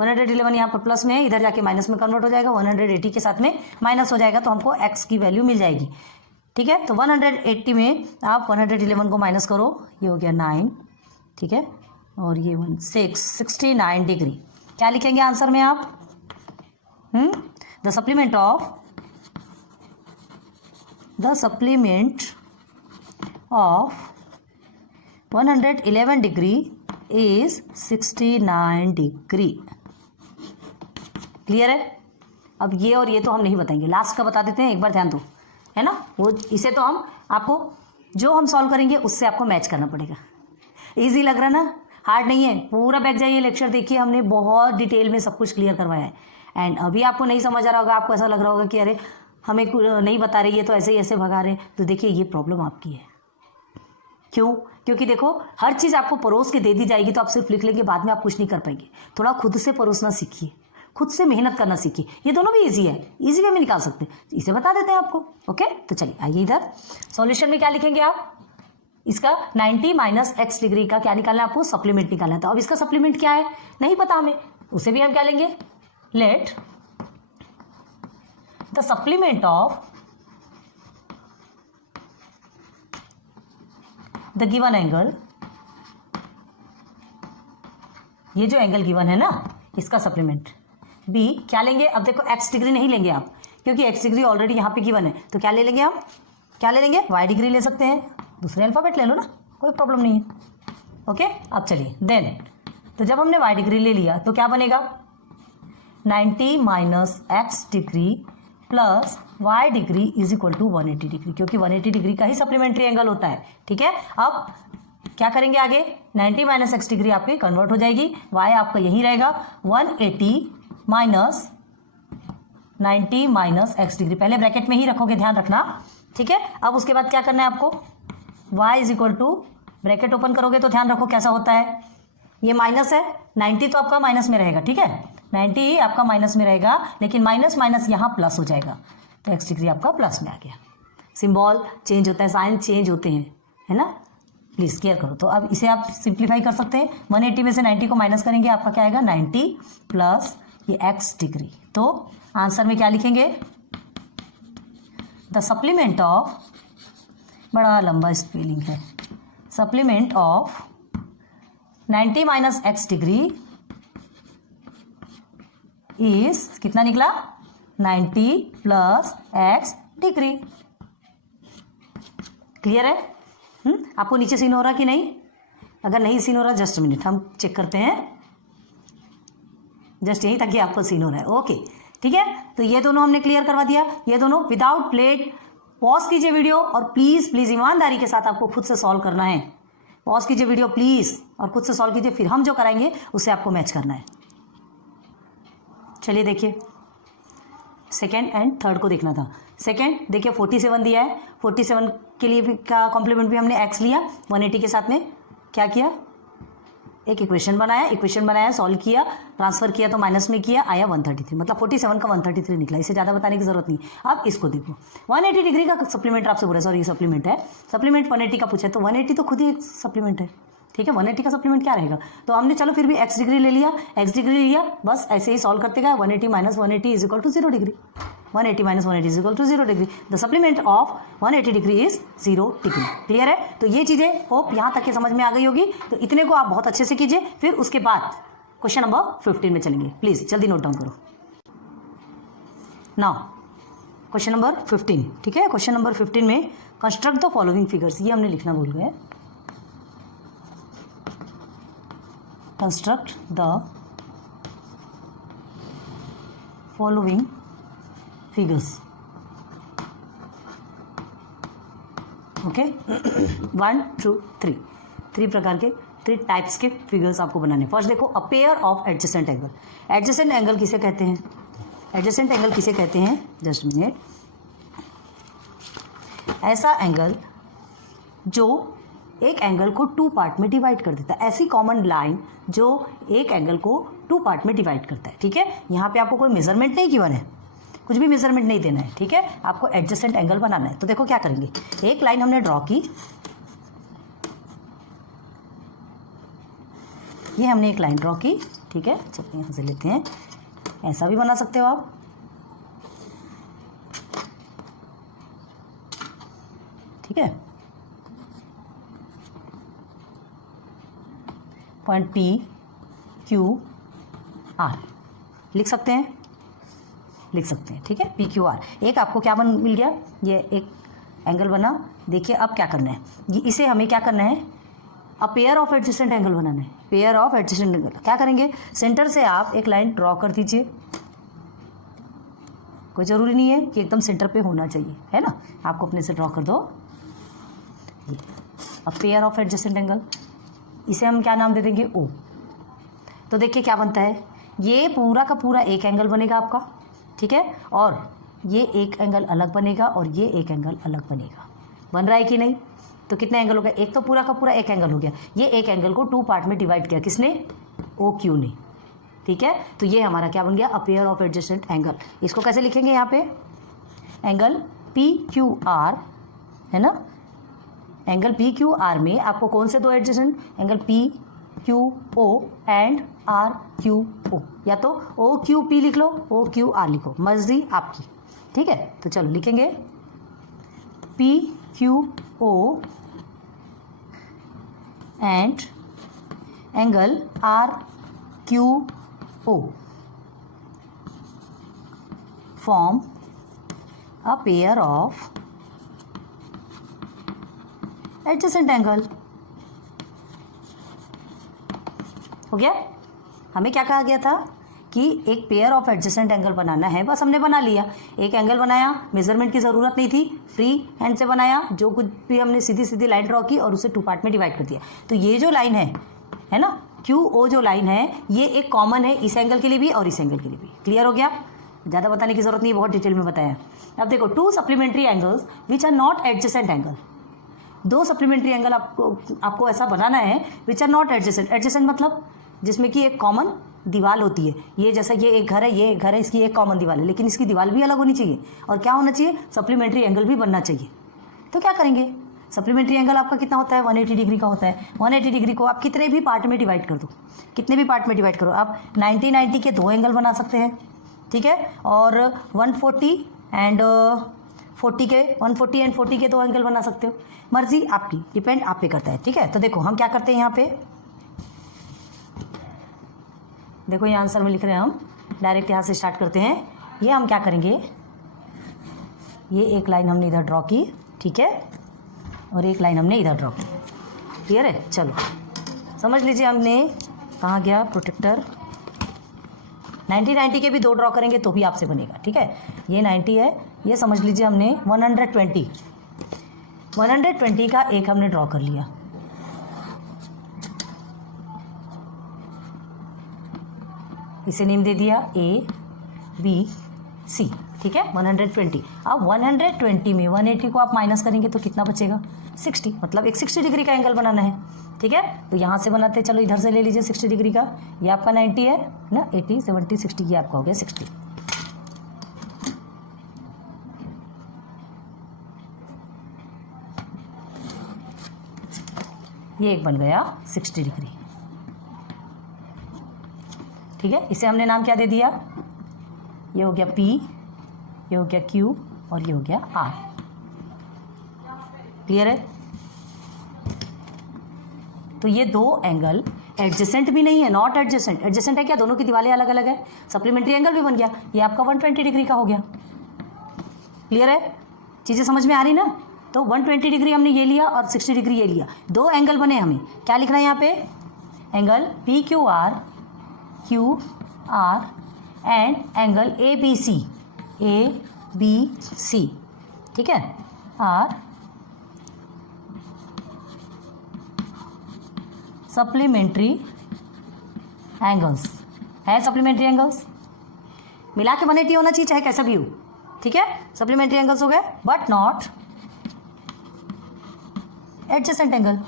111 यहाँ पर प्लस में है, इधर जाके माइनस में कन्वर्ट हो जाएगा, 180 के साथ में माइनस हो जाएगा, तो हमको एक्स की वैल्यू मिल जाएगी, ठीक है। तो 180 में आप 111 को माइनस करो, ये हो गया 9, ठीक है, और ये 69 डिग्री। क्या लिखेंगे आंसर में आप, the supplement of 111 degree is 69 degree. Clear है। अब ये और ये तो हम नहीं बताएंगे, लास्ट का बता देते हैं, एक बार ध्यान दो, है ना। वो इसे तो हम आपको जो हम सॉल्व करेंगे उससे आपको मैच करना पड़ेगा। इजी लग रहा ना, हार्ड नहीं है। पूरा बैठ जाइए, लेक्चर देखिए, हमने बहुत डिटेल में सब कुछ क्लियर करवाया है। एंड अभी आपको नहीं समझ आ रहा होगा, आपको ऐसा लग रहा होगा कि अरे हमें नहीं बता रही है तो ऐसे ही ऐसे भगा रहे, तो देखिए ये प्रॉब्लम आपकी है। क्यों? क्योंकि देखो हर चीज़ आपको परोस के दे दी जाएगी तो आप सिर्फ लिख लेंगे, बाद में आप कुछ नहीं कर पाएंगे। थोड़ा खुद से परोसना सीखिए, खुद से मेहनत करना सीखिए। ये दोनों भी इजी है, इजी वे में निकाल सकते हैं, इसे बता देते हैं आपको। ओके, तो चलिए आइए इधर सॉल्यूशन में क्या लिखेंगे आप, इसका 90 माइनस एक्स डिग्री का क्या निकालना है आपको, सप्लीमेंट निकालना है। तो अब इसका सप्लीमेंट क्या है नहीं पता हमें, उसे भी हम क्या लेंगे, let the supplement of the given angle, ये जो एंगल गिवन है ना इसका सप्लीमेंट बी क्या लेंगे। अब देखो एक्स डिग्री नहीं लेंगे आप, क्योंकि एक्स डिग्री ऑलरेडी यहाँ पे गिवन है, तो क्या ले लेंगे हम, क्या ले लेंगे, वाई डिग्री ले सकते हैं, दूसरे अल्फाबेट ले लो ना, कोई प्रॉब्लम नहीं है। ओके, अब चलिए देन, तो जब हमने वाई डिग्री ले लिया तो क्या बनेगा, 90 minus X degree plus y degree is equal to 180 degree, क्योंकि 180 डिग्री का ही सप्लीमेंट्री एंगल होता है। ठीक है, अब क्या करेंगे आगे, 90 माइनस एक्स डिग्री आपकी कन्वर्ट हो जाएगी, y आपका यही रहेगा 180 माइनस 90 माइनस एक्स डिग्री, पहले ब्रैकेट में ही रखोगे, ध्यान रखना। ठीक है, अब उसके बाद क्या करना है आपको, y is equal to, bracket open करोगे तो ध्यान रखो कैसा होता है, ये माइनस है, 90 तो आपका माइनस में रहेगा। ठीक है, 90 ही आपका माइनस में रहेगा, लेकिन माइनस माइनस यहाँ प्लस हो जाएगा, तो एक्स डिग्री आपका प्लस में आ गया। सिंबल चेंज होता है, साइन चेंज होते हैं, है ना, प्लीज केयर करो। तो अब इसे आप सिंप्लीफाई कर सकते हैं, 180 में से 90 को माइनस करेंगे, आपका क्या आएगा 90 प्लस ये एक्स डिग्री। तो आंसर में क्या लिखेंगे, द सप्लीमेंट ऑफ, बड़ा लंबा स्पेलिंग है, supplement of 90 minus X degree is कितना निकला, 90 प्लस एक्स डिग्री। क्लियर है? आपको नीचे सीन हो रहा कि नहीं? अगर नहीं सीन हो रहा, जस्ट मिनट हम चेक करते हैं, जस्ट यहीं तक कि आपको सीन हो रहा है। ओके, ठीक है, तो ये दोनों हमने क्लियर करवा दिया, ये दोनों विदाउट प्लेट। पॉज कीजिए वीडियो और प्लीज प्लीज ईमानदारी के साथ आपको खुद से सॉल्व करना है। पॉज कीजिए वीडियो प्लीज और खुद से सॉल्व कीजिए, फिर हम जो कराएंगे उससे आपको मैच करना है। चलिए देखिए, सेकेंड एंड थर्ड को देखना था। सेकेंड देखिए 47 दिया है, 47 के लिए भी का कॉम्प्लीमेंट भी हमने एक्स लिया, 180 के साथ में क्या किया, एक इक्वेशन बनाया, सॉल्व किया, ट्रांसफर किया तो माइनस में किया, आया 133, मतलब 47 का 133 निकला। इसे ज़्यादा बताने की जरूरत नहीं। अब इसको देखो, 180 डिग्री का सप्लीमेंट आपसे बोला, सॉरी ये सप्लीमेंट है, सप्लीमेंट 180 का पूछा है, तो 180 तो खुद ही एक सप्लीमेंट है। ठीक है, 180 का सप्लीमेंट क्या रहेगा, तो हमने चलो फिर भी एक्स डिग्री ले लिया, एक्स डिग्री लिया, बस ऐसे ही सॉल्व करते गए। 180 minus 180 is equal to 0 degree, 180 minus 180 is equal to 0 degree, the supplement of 180 degree is 0 degree. Clear है? तो ये चीज़ें होप यहाँ तक के समझ में आ गई होगी, तो इतने को आप बहुत अच्छे से कीजिए, फिर उसके बाद क्वेश्चन नंबर 15 में चलेंगे। प्लीज जल्दी नोट डाउन करो। नाउ क्वेश्चन नंबर 15, ठीक है, क्वेश्चन नंबर 15 में कंस्ट्रक्ट द फॉलोइंग फिगर्स, ये हमने लिखना भूल गए, construct the following figures. Okay, 1 2 3, 3 प्रकार के, 3 टाइप्स के फिगर्स आपको बनाने। फर्स्ट देखो, अ pair of adjacent angle. Adjacent angle किसे कहते हैं, एडजेसेंट एंगल किसे कहते हैं, जस्ट मिनट, ऐसा एंगल जो एक एंगल को 2 पार्ट में डिवाइड कर देता है, ऐसी कॉमन लाइन जो एक एंगल को 2 पार्ट में डिवाइड करता है। ठीक है, यहाँ पे आपको कोई मेजरमेंट नहीं गिवन है, कुछ भी मेजरमेंट नहीं देना है। ठीक है, आपको एडजेसेंट एंगल बनाना है। तो देखो क्या करेंगे, एक लाइन हमने ड्रॉ की, ये हमने एक लाइन ड्रॉ की। ठीक है, चलिए यहाँ से लेते हैं, ऐसा भी बना सकते हो आप। ठीक है, पॉइंट P Q R लिख सकते हैं, लिख सकते हैं। ठीक है, P Q R, एक आपको क्या बन मिल गया, ये एक एंगल बना। देखिए अब क्या करना है, ये इसे हमें क्या करना है, a pair of adjacent angle बनाना है। पेयर ऑफ एडजेसेंट एंगल क्या करेंगे, सेंटर से आप एक लाइन ड्रॉ कर दीजिए, कोई ज़रूरी नहीं है कि एकदम सेंटर पे होना चाहिए, है ना, आपको अपने से ड्रॉ कर दो। ये अ पेयर ऑफ एडजेसेंट एंगल, इसे हम क्या नाम दे देंगे, O। तो देखिए क्या बनता है, ये पूरा का पूरा एक एंगल बनेगा आपका। ठीक है, और ये एक एंगल अलग बनेगा और ये एक एंगल अलग बनेगा। बन रहा है कि नहीं? तो कितने एंगल हो गए, एक तो पूरा का पूरा एक एंगल हो गया, ये एक एंगल को 2 पार्ट में डिवाइड किया, किसने, OQ ने। ठीक है, तो ये हमारा क्या बन गया, अ पेयर ऑफ एडजेसेंट एंगल। इसको कैसे लिखेंगे, यहाँ पे एंगल PQR है ना, एंगल PQR में आपको कौन से 2 adjacent, angle PQO and RQO, या तो OQP लिख लो, OQR लिखो, मर्जी आपकी। ठीक है, तो चलो लिखेंगे PQO and angle RQO form a pair of adjacent angle. हो गया, हमें क्या कहा गया था कि एक पेयर ऑफ एडजेसेंट एंगल बनाना है, बस हमने बना लिया, एक एंगल बनाया, मेजरमेंट की ज़रूरत नहीं थी, फ्री हैंड से बनाया, जो कुछ भी हमने सीधी सीधी लाइन ड्रॉ की और उसे 2 पार्ट में डिवाइड कर दिया। तो ये जो लाइन है ना, क्यू ओ जो लाइन है, ये एक कॉमन है इस एंगल के लिए भी और इस एंगल के लिए भी। क्लियर हो गया? ज़्यादा बताने की जरूरत नहीं, बहुत डिटेल में बताया। अब देखो, 2 supplementary angles which are not adjacent angle, 2 supplementary angle आपको ऐसा बनाना है which are not adjacent. Adjacent मतलब जिसमें कि एक कॉमन दीवार होती है, ये जैसा ये एक घर है, ये एक घर है, इसकी एक कॉमन दीवार है, लेकिन इसकी दीवार भी अलग होनी चाहिए और क्या होना चाहिए, सप्लीमेंट्री एंगल भी बनना चाहिए। तो क्या करेंगे, सप्लीमेंट्री एंगल आपका कितना होता है, 180 डिग्री का होता है। 180 डिग्री को आप कितने भी पार्ट में डिवाइड कर दो, कितने भी पार्ट में डिवाइड करो, आप 90 के 2 एंगल बना सकते हैं, ठीक है, और 140 एंड 40 के 2 एंगल बना सकते हो, मर्जी आपकी, डिपेंड आप पे करता है, ठीक है। तो देखो हम क्या करते हैं यहाँ पे, देखो ये आंसर में लिख रहे हैं हम, डायरेक्ट यहाँ से स्टार्ट करते हैं। ये हम क्या करेंगे, ये एक लाइन हमने इधर ड्रॉ की, ठीक है, और एक लाइन हमने इधर ड्रॉ की। क्लियर है? चलो समझ लीजिए, हमने कहाँ गया प्रोटेक्टर, 90 के भी 2 ड्रॉ करेंगे तो भी आपसे बनेगा, ठीक है। ये 90 है, ये समझ लीजिए हमने 120 का एक हमने ड्रॉ कर लिया, इसे नेम दे दिया ABC, ठीक है, 120। अब 120 में 180 को आप माइनस करेंगे तो कितना बचेगा, 60, मतलब एक 60 डिग्री का एंगल बनाना है, ठीक है। तो यहाँ से बनाते हैं, चलो इधर से ले लीजिए 60 डिग्री का, ये आपका 90 है ना, 80 70 60, ये आपका हो गया 60। ये एक बन गया 60 डिग्री, ठीक है। इसे हमने नाम क्या दे दिया, ये हो गया P, ये हो गया Q और ये हो गया R। क्लियर है? तो ये 2 एंगल एडजेसेंट भी नहीं है, नॉट एडजेसेंट। एडजेसेंट है क्या, दोनों की दीवारें अलग अलग है, सप्लीमेंट्री एंगल भी बन गया, ये आपका 120 डिग्री का हो गया। क्लियर है? चीज़ें समझ में आ रही ना? तो 120 डिग्री हमने ये लिया और 60 डिग्री ये लिया, 2 एंगल बने। हमें क्या लिखना है यहाँ पे, angle PQR and angle ABC, ठीक है, आर सप्लीमेंट्री एंगल्स है, सप्लीमेंट्री एंगल्स मिला के 180 होना चाहिए, चाहे कैसा भी हो, ठीक है। सप्लीमेंट्री एंगल्स हो गए, but not adjacent angle.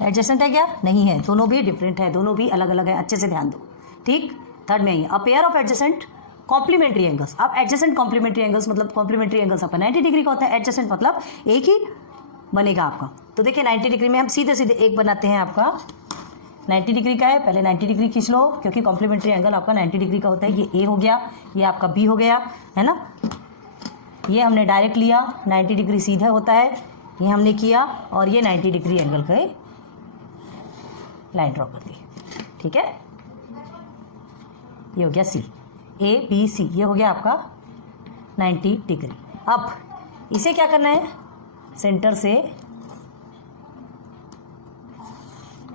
Adjacent है क्या, नहीं है, दोनों भी डिफरेंट है, दोनों भी अलग अलग है, अच्छे से ध्यान दो, ठीक। थर्ड में ही a pair of adjacent complementary angles. अब एडजेसेंट कॉम्प्लीमेंट्री एंगल्स मतलब कॉम्प्लीमेंट्री एंगल्स आपका 90 डिग्री का होता है, एडजेसेंट मतलब एक ही बनेगा आपका। तो देखिए 90 डिग्री में हम सीधे सीधे एक बनाते हैं, आपका 90 डिग्री का है, पहले 90 डिग्री खींच लो, क्योंकि कॉम्प्लीमेंट्री एंगल आपका 90 डिग्री का होता है। ये ए हो गया, ये आपका बी हो गया, है ना। ये हमने डायरेक्ट लिया, 90 डिग्री सीधा होता है, ये हमने किया, और ये 90 डिग्री एंगल का लाइन ड्रॉ कर दी, ठीक है। ये हो गया सी, ABC, ये हो गया आपका 90 डिग्री। अब इसे क्या करना है, सेंटर से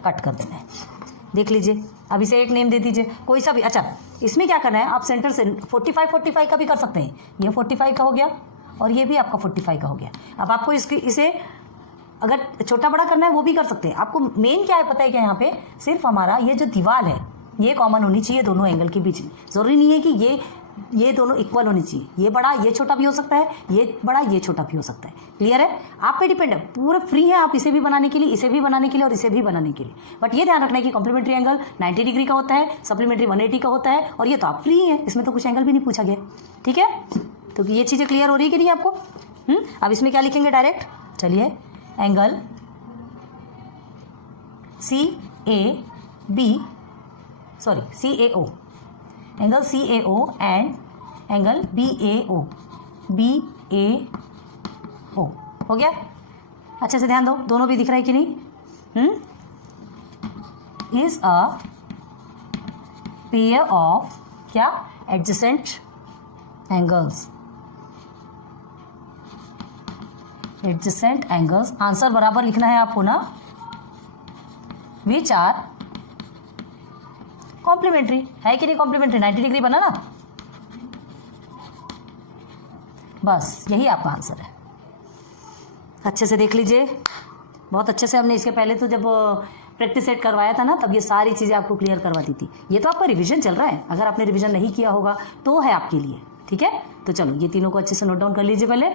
कट कर देना है, देख लीजिए। अब इसे एक नेम दे दीजिए, कोई सा भी। अच्छा, इसमें क्या करना है, आप सेंटर से 45 का भी कर सकते हैं, ये 45 का हो गया और ये भी आपका 45 का हो गया। अब आपको इसे अगर छोटा बड़ा करना है वो भी कर सकते हैं। आपको मेन क्या है पता है क्या, यहाँ पे सिर्फ हमारा ये जो दीवार है ये कॉमन होनी चाहिए दोनों एंगल के बीच में। जरूरी नहीं है कि ये दोनों इक्वल होनी चाहिए, ये बड़ा ये छोटा भी हो सकता है, ये बड़ा ये छोटा भी हो सकता है। क्लियर है? आप पे डिपेंड है, पूरा फ्री है आप इसे भी बनाने के लिए, इसे भी बनाने के लिए और इसे भी बनाने के लिए। बट ये ध्यान रखना है कि कॉम्प्लीमेंट्री एंगल 90 डिग्री का होता है, सप्लीमेंट्री 180 का होता है, और ये तो आप फ्री है, इसमें तो कुछ एंगल भी नहीं पूछा गया, ठीक है। तो ये चीज़ें क्लियर हो रही है कि नहीं आपको? अब इसमें क्या लिखेंगे डायरेक्ट, चलिए, angle CAO, angle CAO and angle BAO हो गया। अच्छे से ध्यान दो, दोनों भी दिख रहा है कि नहीं। इज अ पेयर ऑफ क्या, एडजेसेंट एंगल्स, आंसर बराबर लिखना है आपको ना, विच आर कॉम्प्लीमेंट्री है कि नहीं, कॉम्प्लीमेंट्री 90 डिग्री बना ना, बस यही आपका आंसर है। अच्छे से देख लीजिए, बहुत अच्छे से हमने इसके पहले तो जब प्रैक्टिस सेट करवाया था ना, तब ये सारी चीज़ें आपको क्लियर करवा दी थी। ये तो आपका रिवीजन चल रहा है, अगर आपने रिवीजन नहीं किया होगा तो है आपके लिए, ठीक है। तो चलो ये तीनों को अच्छे से नोट डाउन कर लीजिए पहले।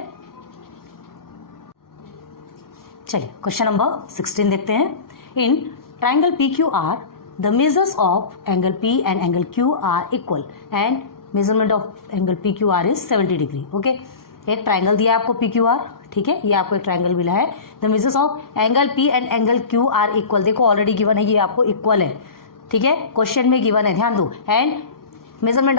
चलिए क्वेश्चन नंबर 16 देखते हैं। इन triangle P Q are the measures of angle P and angle Q R equal and measurement of angle P Q are is 70 degree. Okay, एक ट्राइंगल दिया है आपको पी क्यू आर, ठीक है, ये आपको एक ट्राइंगल मिला है। The measures of angle P and angle Q R equal, देखो ऑलरेडी गिवन है, ये आपको इक्वल है, ठीक है, क्वेश्चन में गिवन है, ध्यान दो। And measurement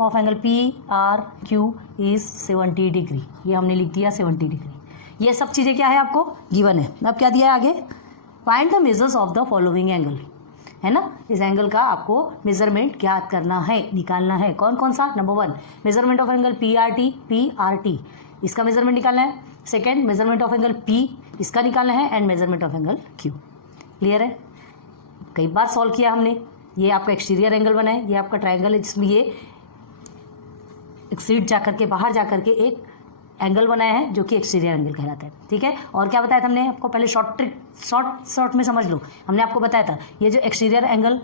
of angle P R Q is 70 degree, ये हमने लिख दिया 70 डिग्री। ये सब चीज़ें क्या है आपको गिवन है। अब क्या दिया है आगे, find the measures of the following angle, है ना, इस एंगल का आपको मेजरमेंट ज्ञात करना है, निकालना है। कौन कौन सा, number 1 measurement of angle P R T, इसका मेजरमेंट निकालना है। Second measurement of angle P, इसका निकालना है। And measurement of angle Q. Clear है, कई बार सॉल्व किया हमने। ये आपका एक्सटीरियर एंगल बना है, ये आपका ट्राइंगल है जिसमें ये एक्सीड जा करके बाहर जा करके एक एंगल बनाया है जो कि एक्सटीरियर एंगल कहलाता है, ठीक है। और क्या बताया था हमने आपको, पहले शॉर्ट में समझ लो, हमने आपको बताया था ये जो एक्सटीरियर एंगल,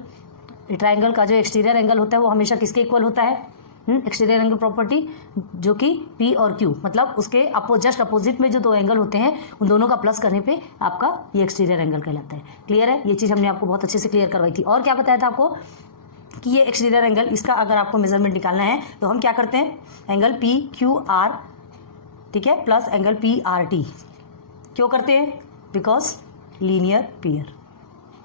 ट्राइंगल का जो एक्सटीरियर एंगल होता है वो हमेशा किसके इक्वल होता है, एक्सटीरियर एंगल प्रॉपर्टी, जो कि पी और क्यू, मतलब उसके जस्ट अपोजिट में जो दो एंगल होते हैं उन दोनों का प्लस करने पे आपका ये एक्सटीरियर एंगल कहलाता है। क्लियर है, ये चीज़ हमने आपको बहुत अच्छे से क्लियर करवाई थी। और क्या बताया था आपको कि ये एक्सटीरियर एंगल, इसका अगर आपको मेजरमेंट निकालना है तो हम क्या करते हैं, एंगल पी क्यू आर, ठीक है, plus angle P R T. क्यों करते हैं, बिकॉज लीनियर पेयर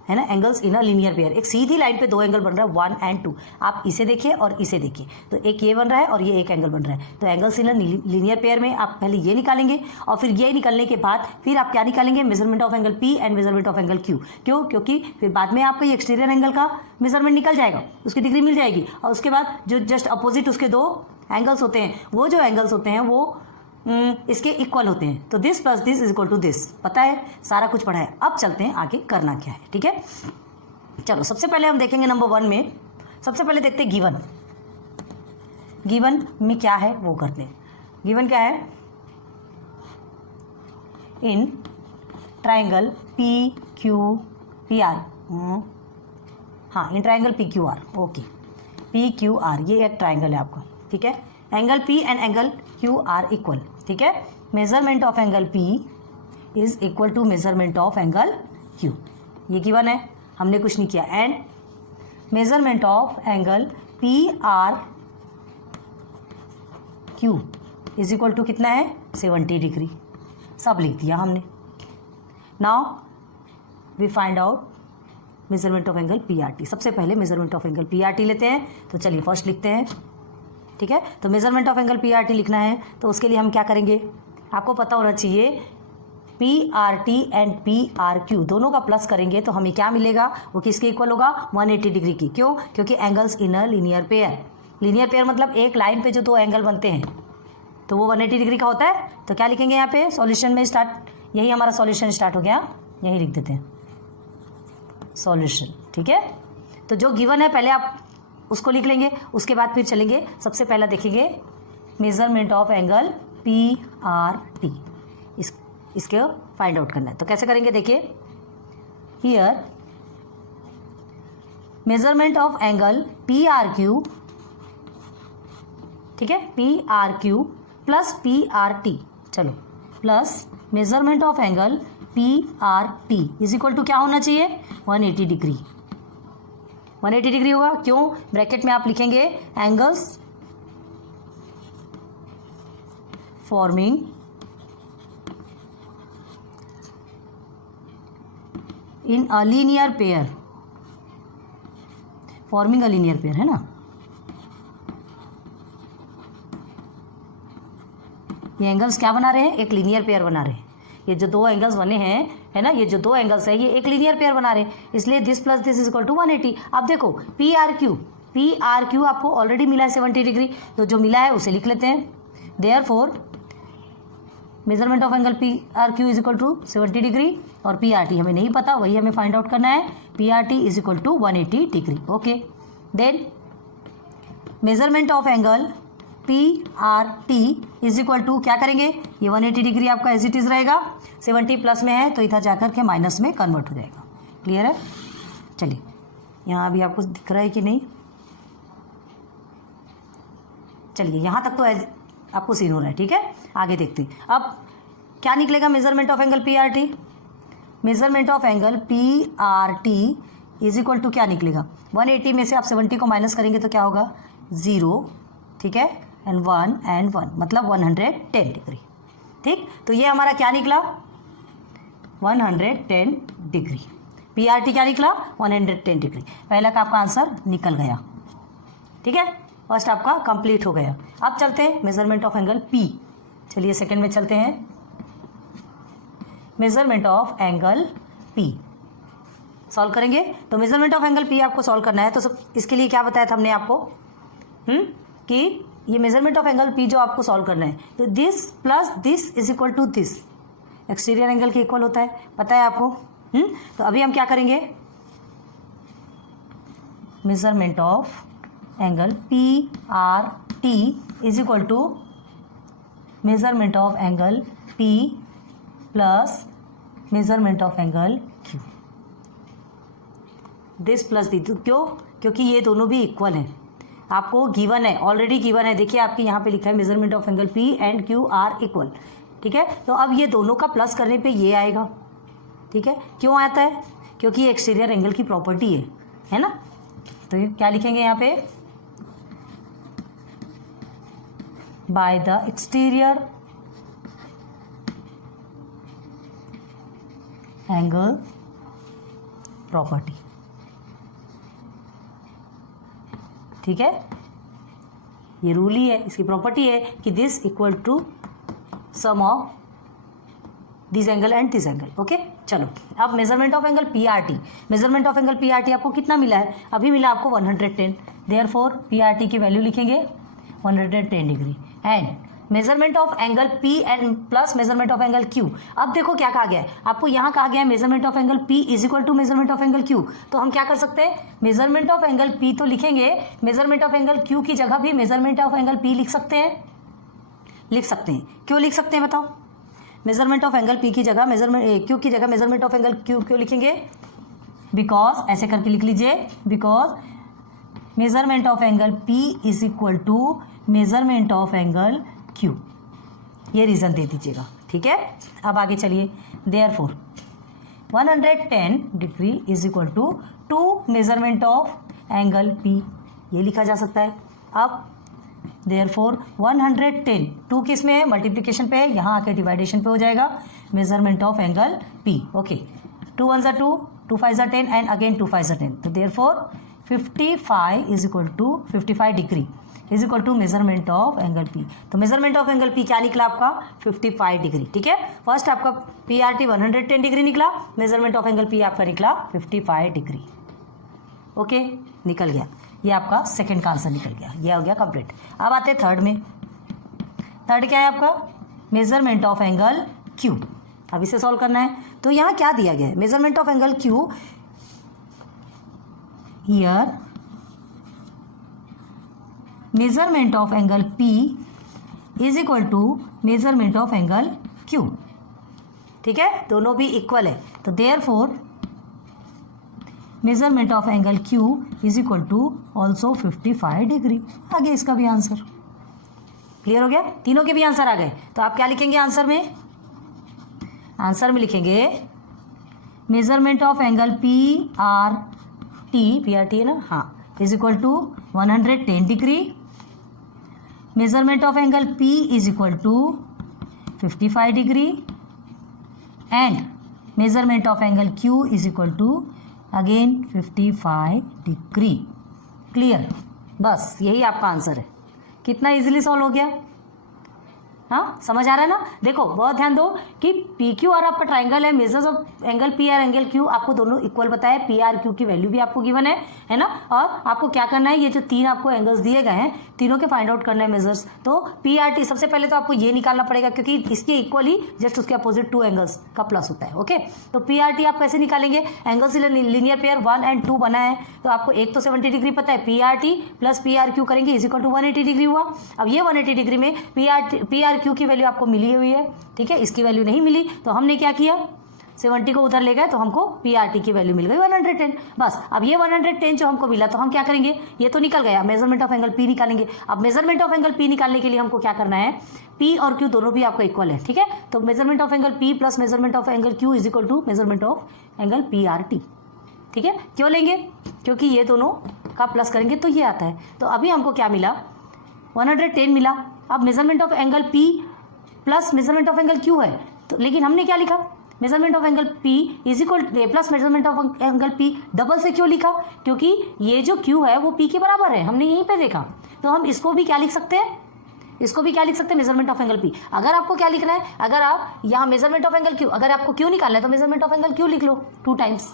है ना, angles in a linear pair. एक सीधी लाइन पे दो एंगल बन रहा है 1 and 2, आप इसे देखिए और इसे देखिए, तो एक ये बन रहा है और ये एक एंगल बन रहा है। तो angles in a linear pair में आप पहले ये निकालेंगे और फिर ये निकालने के बाद फिर आप क्या निकालेंगे, measurement of angle P and measurement of angle Q. क्यों, क्योंकि फिर बाद में आपका ये एक्सटीरियर एंगल का मेजरमेंट निकल जाएगा, उसकी डिग्री मिल जाएगी। और उसके बाद जो जस्ट अपोजिट उसके दो एंगल्स होते हैं, वो जो एंगल्स होते हैं वो इसके इक्वल होते हैं। तो this plus this is equal to this, पता है, सारा कुछ पढ़ा है। अब चलते हैं आगे करना क्या है, ठीक है। चलो सबसे पहले हम देखेंगे नंबर 1 में, सबसे पहले देखते हैं गिवन। गिवन में क्या है वो करते हैं। गिवन क्या है, in triangle P Q P R, हाँ in triangle P Q R, okay, P Q R ये एक ट्राइंगल है आपका, ठीक है। Angle P and angle Q R equal, ठीक है। Measurement of angle P is equal to measurement of angle Q, ये गिवन है, हमने कुछ नहीं किया। And measurement of angle P R Q is equal to कितना है, 70 डिग्री, सब लिख दिया हमने। Now we find out measurement of angle P R T. सबसे पहले measurement of angle P R T लेते हैं, तो चलिए फर्स्ट लिखते हैं, ठीक है। तो measurement of angle P R T लिखना है तो उसके लिए हम क्या करेंगे, आपको पता होना चाहिए, P R T and P R Q दोनों का प्लस करेंगे तो हमें क्या मिलेगा, वो किसके इक्वल होगा, 180 डिग्री की। क्यों, क्योंकि angles in a linear pair, linear pair मतलब एक लाइन पे जो दो एंगल बनते हैं तो वो 180 डिग्री का होता है। तो क्या लिखेंगे यहाँ पे सॉल्यूशन में, स्टार्ट, यही हमारा सॉल्यूशन स्टार्ट हो गया, यही लिख देते हैं सॉल्यूशन, ठीक है। तो जो गिवन है पहले आप उसको लिख लेंगे, उसके बाद फिर चलेंगे, सबसे पहला देखेंगे measurement of angle P R T, इसके फाइंड आउट करना है। तो कैसे करेंगे, देखिए, here measurement of angle P R Q, ठीक है, P R Q plus P R T, चलो plus measurement of angle P R T is equal to क्या होना चाहिए, 180 डिग्री, 180 डिग्री होगा। क्यों, ब्रैकेट में आप लिखेंगे angles forming in a linear pair, forming a linear pair, है ना। ये एंगल्स क्या बना रहे हैं, एक लीनियर पेयर बना रहे हैं। ये जो दो एंगल्स बने हैं, है ना, ये जो दो एंगल्स है ये एक लीनियर पेयर बना रहे हैं, इसलिए this plus this is equal to 180। अब देखो पी आर क्यू आपको ऑलरेडी मिला है 70 डिग्री, तो जो मिला है उसे लिख लेते हैं। Therefore measurement of angle P R Q is equal to 70 degree, और पी आर टी हमें नहीं पता, वही हमें फाइंड आउट करना है। P R T is equal to 180 degree, okay. Then measurement of angle P R T is equal to क्या करेंगे, ये 180 डिग्री आपका एज इट इज रहेगा, 70 प्लस में है तो इधर जाकर के माइनस में कन्वर्ट हो जाएगा। क्लियर है? चलिए यहाँ अभी आपको दिख रहा है कि नहीं, चलिए यहाँ तक तो आपको सीन हो रहा है, ठीक है। आगे देखते हैं अब क्या निकलेगा measurement of angle P R T. Measurement of angle P R T is equal to क्या निकलेगा, 180 में से आप 70 को माइनस करेंगे तो क्या होगा 0, ठीक है, एंड 1 एंड 1 मतलब 110 डिग्री। ठीक, तो ये हमारा क्या निकला 110 डिग्री। पी आर टी क्या निकला 110 डिग्री। पहला का आपका आंसर निकल गया, ठीक है, फर्स्ट आपका कंप्लीट हो गया। अब चलते हैं मेजरमेंट ऑफ एंगल पी। चलिए सेकंड में चलते हैं, measurement of angle P solve करेंगे। तो मेजरमेंट ऑफ एंगल पी आपको सॉल्व करना है, तो सब इसके लिए क्या बताया था हमने आपको कि ये मेजरमेंट ऑफ एंगल पी जो आपको सॉल्व करना है, तो this plus this is equal to this, exterior angle के इक्वल होता है, पता है आपको। तो अभी हम क्या करेंगे, measurement of angle P R T is equal to measurement of angle P plus measurement of angle Q, this plus दी। क्यों? क्योंकि ये दोनों भी इक्वल हैं, आपको गिवन है, ऑलरेडी गिवन है। देखिए आपके यहाँ पे लिखा है measurement of angle P and Q R equal, ठीक है। तो अब ये दोनों का प्लस करने पे ये आएगा, ठीक है। क्यों आता है? क्योंकि ये एक्सटीरियर एंगल की प्रॉपर्टी है ना। तो ये क्या लिखेंगे यहाँ पे, by the exterior angle property, ठीक है। ये रूल ही है, इसकी प्रॉपर्टी है कि this equal to sum of this angle and this angle. Okay, चलो अब measurement of angle P R T. Measurement of angle P R T आपको कितना मिला है, अभी मिला आपको 110। देयरफॉर पी आर टी की वैल्यू लिखेंगे 110 degree and measurement of angle P and plus measurement of angle Q. अब देखो क्या कहा गया है आपको, यहाँ कहा गया है measurement of angle P is equal to measurement of angle Q. तो हम क्या कर सकते हैं, मेजरमेंट ऑफ एंगल पी तो लिखेंगे, मेजरमेंट ऑफ एंगल क्यू की जगह भी मेजरमेंट ऑफ एंगल पी लिख सकते हैं, लिख सकते हैं। क्यों लिख सकते हैं बताओ, मेजरमेंट ऑफ एंगल पी की जगह मेजरमेंट क्यू की जगह मेजरमेंट ऑफ एंगल क्यू क्यों लिखेंगे, बिकॉज ऐसे करके लिख लीजिए, because measurement of angle P is equal to measurement of angle Q, ये रीजन दे दीजिएगा, ठीक है। अब आगे चलिए, therefore 110 degree is equal to measurement of angle P, ये लिखा जा सकता है। अब देयरफॉर 110 टू किस में है, मल्टीप्लिकेशन पे है, यहाँ आके डिवाइडेशन पे हो जाएगा measurement of angle P. Okay, 2 1 ज़ा 2, 2 5 ज़ा 10 एंड अगेन 2 5 ज़ा 10। तो therefore 55 is equal to 55 degree is equal to measurement of angle P. तो मेजरमेंट ऑफ एंगल पी क्या निकला आपका 55 डिग्री, ठीक है। फर्स्ट आपका पी आर टी 110 डिग्री निकला, मेजरमेंट ऑफ एंगल पी आपका निकला 55 डिग्री। ओके, निकल गया, ये आपका सेकंड का आंसर निकल गया, ये हो गया कंप्लीट। अब आते हैं थर्ड में। थर्ड क्या है आपका, मेजरमेंट ऑफ एंगल क्यू। अब इसे सॉल्व करना है, तो यहाँ क्या दिया गया है, measurement of angle Q, here measurement of angle P is equal to measurement of angle Q, ठीक है, दोनों भी इक्वल है। तो therefore measurement of angle Q is equal to also 55 degree. आ गया इसका भी आंसर, क्लियर हो गया, तीनों के भी आंसर आ गए। तो आप क्या लिखेंगे आंसर में, आंसर में लिखेंगे measurement of angle P R T है ना, हाँ, is equal to 110 degree, measurement of angle P is equal to 55 degree and measurement of angle Q is equal to again 55 degree. Clear, बस यही आपका answer है। कितना इजीली सॉल्व हो गया, हाँ, समझ आ रहा है ना। देखो बहुत ध्यान दो कि पी क्यू आर आपका ट्राइंगल है, measures of angle P R angle Q आपको दोनों इक्वल बताया, पी आर क्यू की वैल्यू भी आपको गिवन है ना। और आपको क्या करना है, ये जो तीन आपको एंगल्स दिए गए हैं तीनों के फाइंड आउट करना है मेजर्स। तो पी आर टी सबसे पहले तो आपको ये निकालना पड़ेगा क्योंकि इसके इक्वली जस्ट उसके अपोजिट टू एंगल्स का प्लस होता है। ओके, तो पी आर टी आप कैसे निकालेंगे, एंगल्स लीनियर पेयर 1 और 2 बना है तो आपको एक तो 70 डिग्री पता है, P R T plus P R Q करेंगे इज इक्वल टू 180 डिग्री हुआ। अब ये 180 डिग्री में पी आर क्यू की वैल्यू आपको मिली हुई है, ठीक है, इसकी वैल्यू नहीं मिली तो हमने क्या किया, 70 को उधर ले गए तो हमको पी आर टी की वैल्यू मिल गई 110। बस अब ये 110 जो हमको मिला तो हम क्या करेंगे, ये तो निकल गया, मेजरमेंट ऑफ एंगल पी निकालेंगे। अब मेजरमेंट ऑफ एंगल पी निकालने के लिए हमको क्या करना है, पी और क्यू दोनों भी आपको इक्वल है, ठीक है। तो measurement of angle P plus measurement of angle Q is equal to measurement of angle P R T, ठीक है। क्यों लेंगे, क्योंकि ये दोनों का प्लस करेंगे तो ये आता है। तो अभी हमको क्या मिला, 110 मिला। अब measurement of angle P plus measurement of angle Q है तो, लेकिन हमने क्या लिखा, measurement of angle P is equal plus measurement of angle P double से क्यों लिखा, क्योंकि ये जो क्यू है वो पी के बराबर है, हमने यहीं पे देखा। तो हम इसको भी क्या लिख सकते हैं, इसको भी क्या लिख सकते हैं, मेजरमेंट ऑफ एंगल पी। अगर आपको क्या लिखना है, अगर आप यहाँ मेजरमेंट ऑफ एंगल क्यू, अगर आपको क्यू निकालना है तो मेजरमेंट ऑफ एंगल क्यू लिख लो 2 टाइम्स,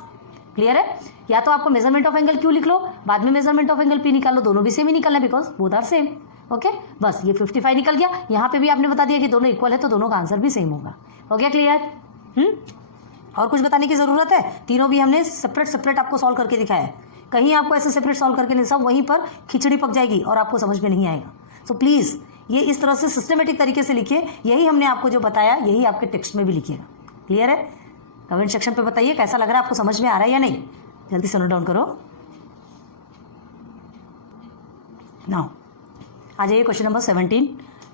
क्लियर है। या तो आपको मेजरमेंट ऑफ एंगल क्यू लिख लो, बाद में मेजरमेंट ऑफ एंगल पी निकालो, दोनों भी सेम ही निकलना है because both are same. Okay, बस ये 55 निकल गया। यहाँ पे भी आपने बता दिया कि दोनों इक्वल है तो दोनों का आंसर भी सेम होगा। हो गया क्लियर। और कुछ बताने की जरूरत है, तीनों भी हमने सेपरेट आपको सॉल्व करके दिखाया है, कहीं आपको ऐसे सेपरेट सॉल्व करके नहीं, सब वहीं पर खिचड़ी पक जाएगी और आपको समझ में नहीं आएगा। सो प्लीज ये इस तरह से सिस्टमेटिक तरीके से लिखिए, यही हमने आपको जो बताया यही आपके टेक्स्ट में भी लिखिएगा। क्लियर है, कमेंट सेक्शन पे बताइए कैसा लग रहा है, आपको समझ में आ रहा है या नहीं। जल्दी से नोट डाउन करो। नाउ आ जाइए क्वेश्चन नंबर 17,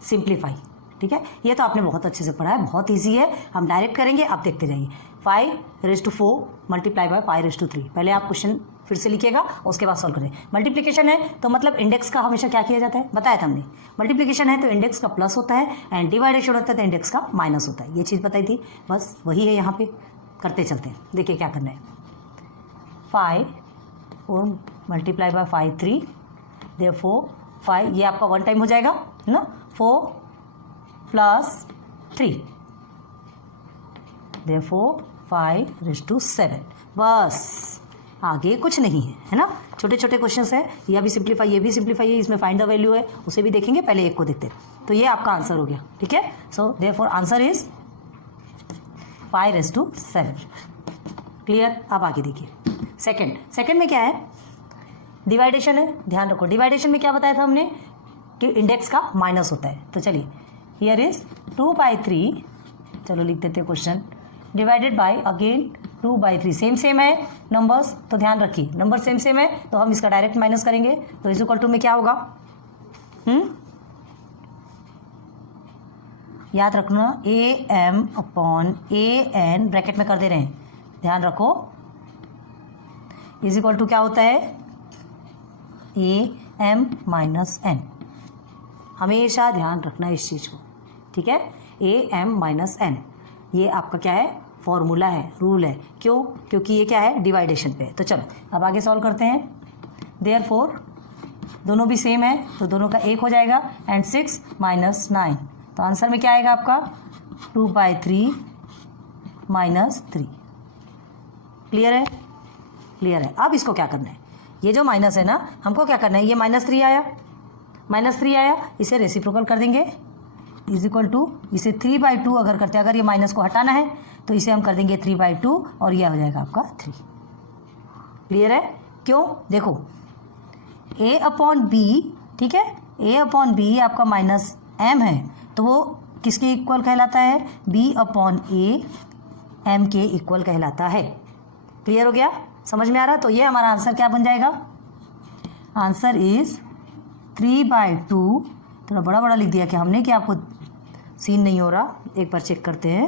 सिंप्लीफाई। ठीक है, ये तो आपने बहुत अच्छे से पढ़ा है, बहुत इजी है, हम डायरेक्ट करेंगे, आप देखते जाइए। 5⁴ मल्टीप्लाई बाय 5�3। पहले आप क्वेश्चन फिर से लिखिएगा और उसके बाद सॉल्व करें। मल्टीप्लिकेशन है तो मतलब इंडेक्स का हमेशा क्या किया जाता है, बताया था हमने। मल्टीप्लिकेशन है तो इंडेक्स का प्लस होता है एंड डिवाइडेशन होता है तो इंडेक्स का माइनस होता है, ये चीज़ बताई थी, बस वही है यहाँ पे, करते चलते हैं। देखिए क्या करना है, 5 मल्टीप्लाई बाय 5⁵, देयरफॉर 5 ये आपका 1 टाइम हो जाएगा ना, 4 + 3, देयरफॉर 5�7। बस आगे कुछ नहीं है ना, छोटे छोटे क्वेश्चंस है, यह भी सिंप्लीफाई, ये भी सिंप्लीफाई है, इसमें फाइंड द वैल्यू है, उसे भी देखेंगे, पहले एक को देखते हैं। तो ये आपका आंसर हो गया, ठीक है। So therefore answer is 5�7। Clear. अब आगे देखिए सेकंड में क्या है, डिवाइडेशन है। ध्यान रखो डिवाइडेशन में क्या बताया था हमने कि इंडेक्स का माइनस होता है। तो चलिए हियर इज 2/3, चलो लिख देते हैं question, divided by again 2/3, same है नंबर्स, तो ध्यान रखिए नंबर सेम है तो हम इसका डायरेक्ट माइनस करेंगे, तो इज इक्वल टू में क्या होगा, याद रखना AM/AN ब्रैकेट में कर दे रहे हैं, ध्यान रखो, इज इक्वल टू क्या होता है, AM-N। हमेशा ध्यान रखना इस चीज़ को, ठीक है। AM-N ये आपका क्या है, फॉर्मूला है, रूल है। क्यों, क्योंकि ये क्या है, डिवाइडेशन पे। तो चलो अब आगे सॉल्व करते हैं। देयरफॉर दोनों भी सेम है तो दोनों का 1 हो जाएगा एंड 6 - 9, तो आंसर में क्या आएगा आपका 2/3 - 3। क्लियर है, क्लियर है। अब इसको क्या करना है, ये जो माइनस है ना, हमको क्या करना है, ये -3 आया, इसे रेसिप्रोकल कर देंगे, इज इक्वल टू इसे 3/2 अगर करते हैं, अगर ये माइनस को हटाना है तो इसे हम कर देंगे 3/2 और यह हो जाएगा आपका 3। क्लियर है। क्यों, देखो A/B, ठीक है, A/B आपका -M है तो वो किसके इक्वल कहलाता है, B/A M के इक्वल कहलाता है। क्लियर हो गया, समझ में आ रहा। तो ये हमारा आंसर क्या बन जाएगा, आंसर इज 3/2, थोड़ा बड़ा लिख दिया क्या हमने, कि आपको सीन नहीं हो रहा, एक बार चेक करते हैं।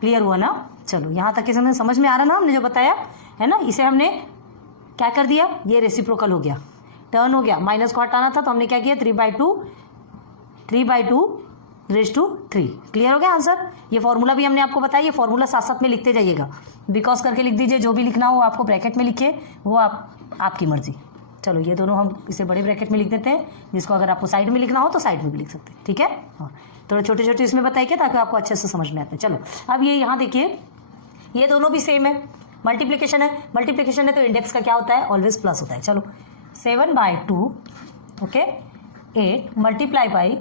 क्लियर हुआ ना, चलो यहाँ तक के समझ में आ रहा ना, हमने जो बताया है ना, इसे हमने क्या कर दिया, ये रेसिप्रोकल हो गया, टर्न हो गया, माइनस को हटाना था तो हमने क्या किया, 3/2⁵. क्लियर हो गया आंसर। ये फॉर्मूला भी हमने आपको बताया, ये फॉर्मूला साथ साथ में लिखते जाइएगा, बिकॉज करके लिख दीजिए, जो भी लिखना हो आपको ब्रैकेट में लिखिए, वो आपकी मर्जी। चलो ये दोनों हम इसे बड़े ब्रैकेट में लिख देते हैं, जिसको अगर आपको साइड में लिखना हो तो साइड में भी लिख सकते हैं, ठीक है। और थोड़े छोटे छोटे इसमें बताइए ताकि आपको अच्छे से समझ में आते हैं। चलो अब ये यहाँ देखिए, ये दोनों भी सेम है, मल्टीप्लिकेशन है। मल्टीप्लिकेशन है तो इंडेक्स का क्या होता है, ऑलवेज प्लस होता है। चलो 7/2 okay 8 multiply by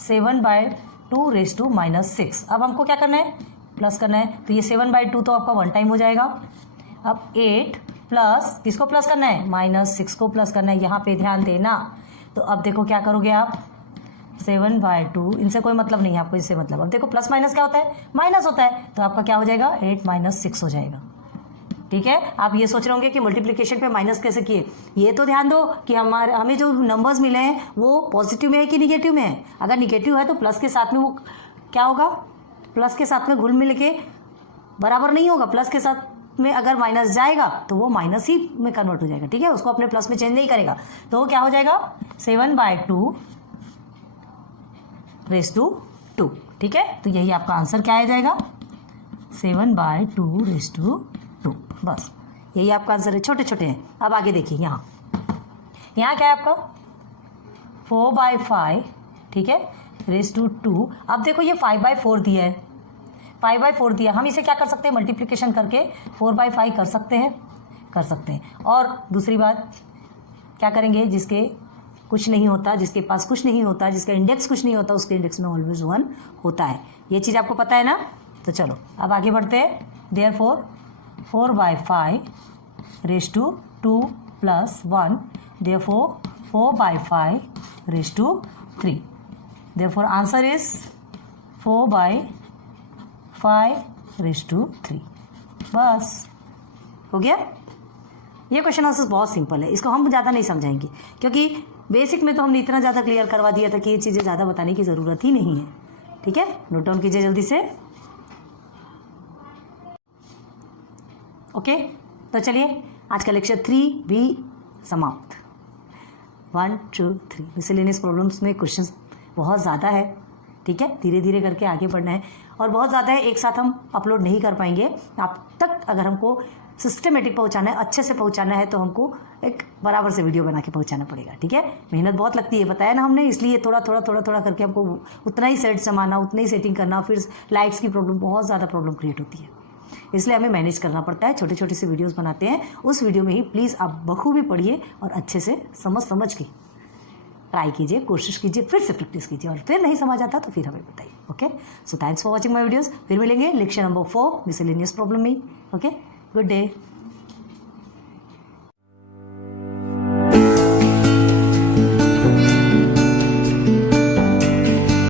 7/2 raise to -6। अब हमको क्या करना है, प्लस करना है। तो ये 7/2 तो आपका 1 टाइम हो जाएगा। अब 8 प्लस किसको प्लस करना है, -6 को प्लस करना है। यहाँ पे ध्यान देना। तो अब देखो क्या करोगे आप, 7/2 इनसे कोई मतलब नहीं है आपको, इससे मतलब। अब देखो प्लस माइनस क्या होता है, माइनस होता है। तो आपका क्या हो जाएगा, 8 - 6 हो जाएगा, ठीक है। आप ये सोच रहे होंगे कि मल्टीप्लिकेशन पे माइनस कैसे किए। ये तो ध्यान दो कि हमें जो नंबर्स मिले हैं वो पॉजिटिव में है कि निगेटिव में है। अगर निगेटिव है तो प्लस के साथ में वो क्या होगा, प्लस के साथ में घुल मिल के बराबर नहीं होगा। प्लस के साथ में अगर माइनस जाएगा तो वो माइनस ही में कन्वर्ट हो जाएगा, ठीक है। उसको अपने प्लस में चेंज नहीं करेगा। तो वो क्या हो जाएगा, 7/2 रेज टू 2, ठीक है। तो यही आपका आंसर क्या आ जाएगा, 7/2 रेज टू 2। बस यही आपका आंसर है, छोटे छोटे हैं। अब आगे देखिए, यहाँ क्या है आपका 4/5, ठीक है, रेज टू 2। अब देखो ये 5/4 दिया है, 5/4 दिया। हम इसे क्या कर सकते हैं, मल्टीप्लिकेशन करके 4/5 कर सकते हैं। और दूसरी बात क्या करेंगे, जिसके कुछ नहीं होता, जिसके पास कुछ नहीं होता, जिसका इंडेक्स कुछ नहीं होता, उसके इंडेक्स में ऑलवेज 1 होता है। ये चीज़ आपको पता है ना। तो चलो अब आगे बढ़ते हैं। Therefore 4/5 raise to 2 + 1, therefore 4/5 raise to 3। Therefore answer is 4/5 raise to 3। बस हो गया। ये क्वेश्चन आंसर बहुत सिंपल है, इसको हम ज़्यादा नहीं समझाएंगे क्योंकि बेसिक में तो हमने इतना ज़्यादा क्लियर करवा दिया था कि ये चीज़ें ज़्यादा बताने की ज़रूरत ही नहीं है, ठीक है। नोट डाउन कीजिए जल्दी से। ओके तो चलिए आज का लेक्चर 3 भी समाप्त। 1 2 3 मिसलेनियस प्रॉब्लम्स में क्वेश्चंस बहुत ज़्यादा है, ठीक है। धीरे धीरे करके आगे बढ़ना है और बहुत ज़्यादा है, एक साथ हम अपलोड नहीं कर पाएंगे। आप तक अगर हमको सिस्टमेटिक पहुंचाना है, अच्छे से पहुंचाना है, तो हमको एक बराबर से वीडियो बना के पहुंचाना पड़ेगा, ठीक है। मेहनत बहुत लगती है, बताया ना हमने, इसलिए थोड़ा करके हमको उतना ही सेट जमाना, उतना ही सेटिंग करना, फिर लाइट्स की प्रॉब्लम, बहुत ज़्यादा प्रॉब्लम क्रिएट होती है, इसलिए हमें मैनेज करना पड़ता है। छोटे छोटे से वीडियोज़ बनाते हैं, उस वीडियो में ही प्लीज़ आप बखूबी पढ़िए और अच्छे से समझ के ट्राई कीजिए, कोशिश कीजिए, फिर से प्रैक्टिस कीजिए और फिर नहीं समझ आता तो फिर हमें बताइए। Okay so thanks for watching my videos. फिर मिलेंगे लेक्चर नंबर 4 मिसलेनियस प्रॉब्लम में। Okay good day.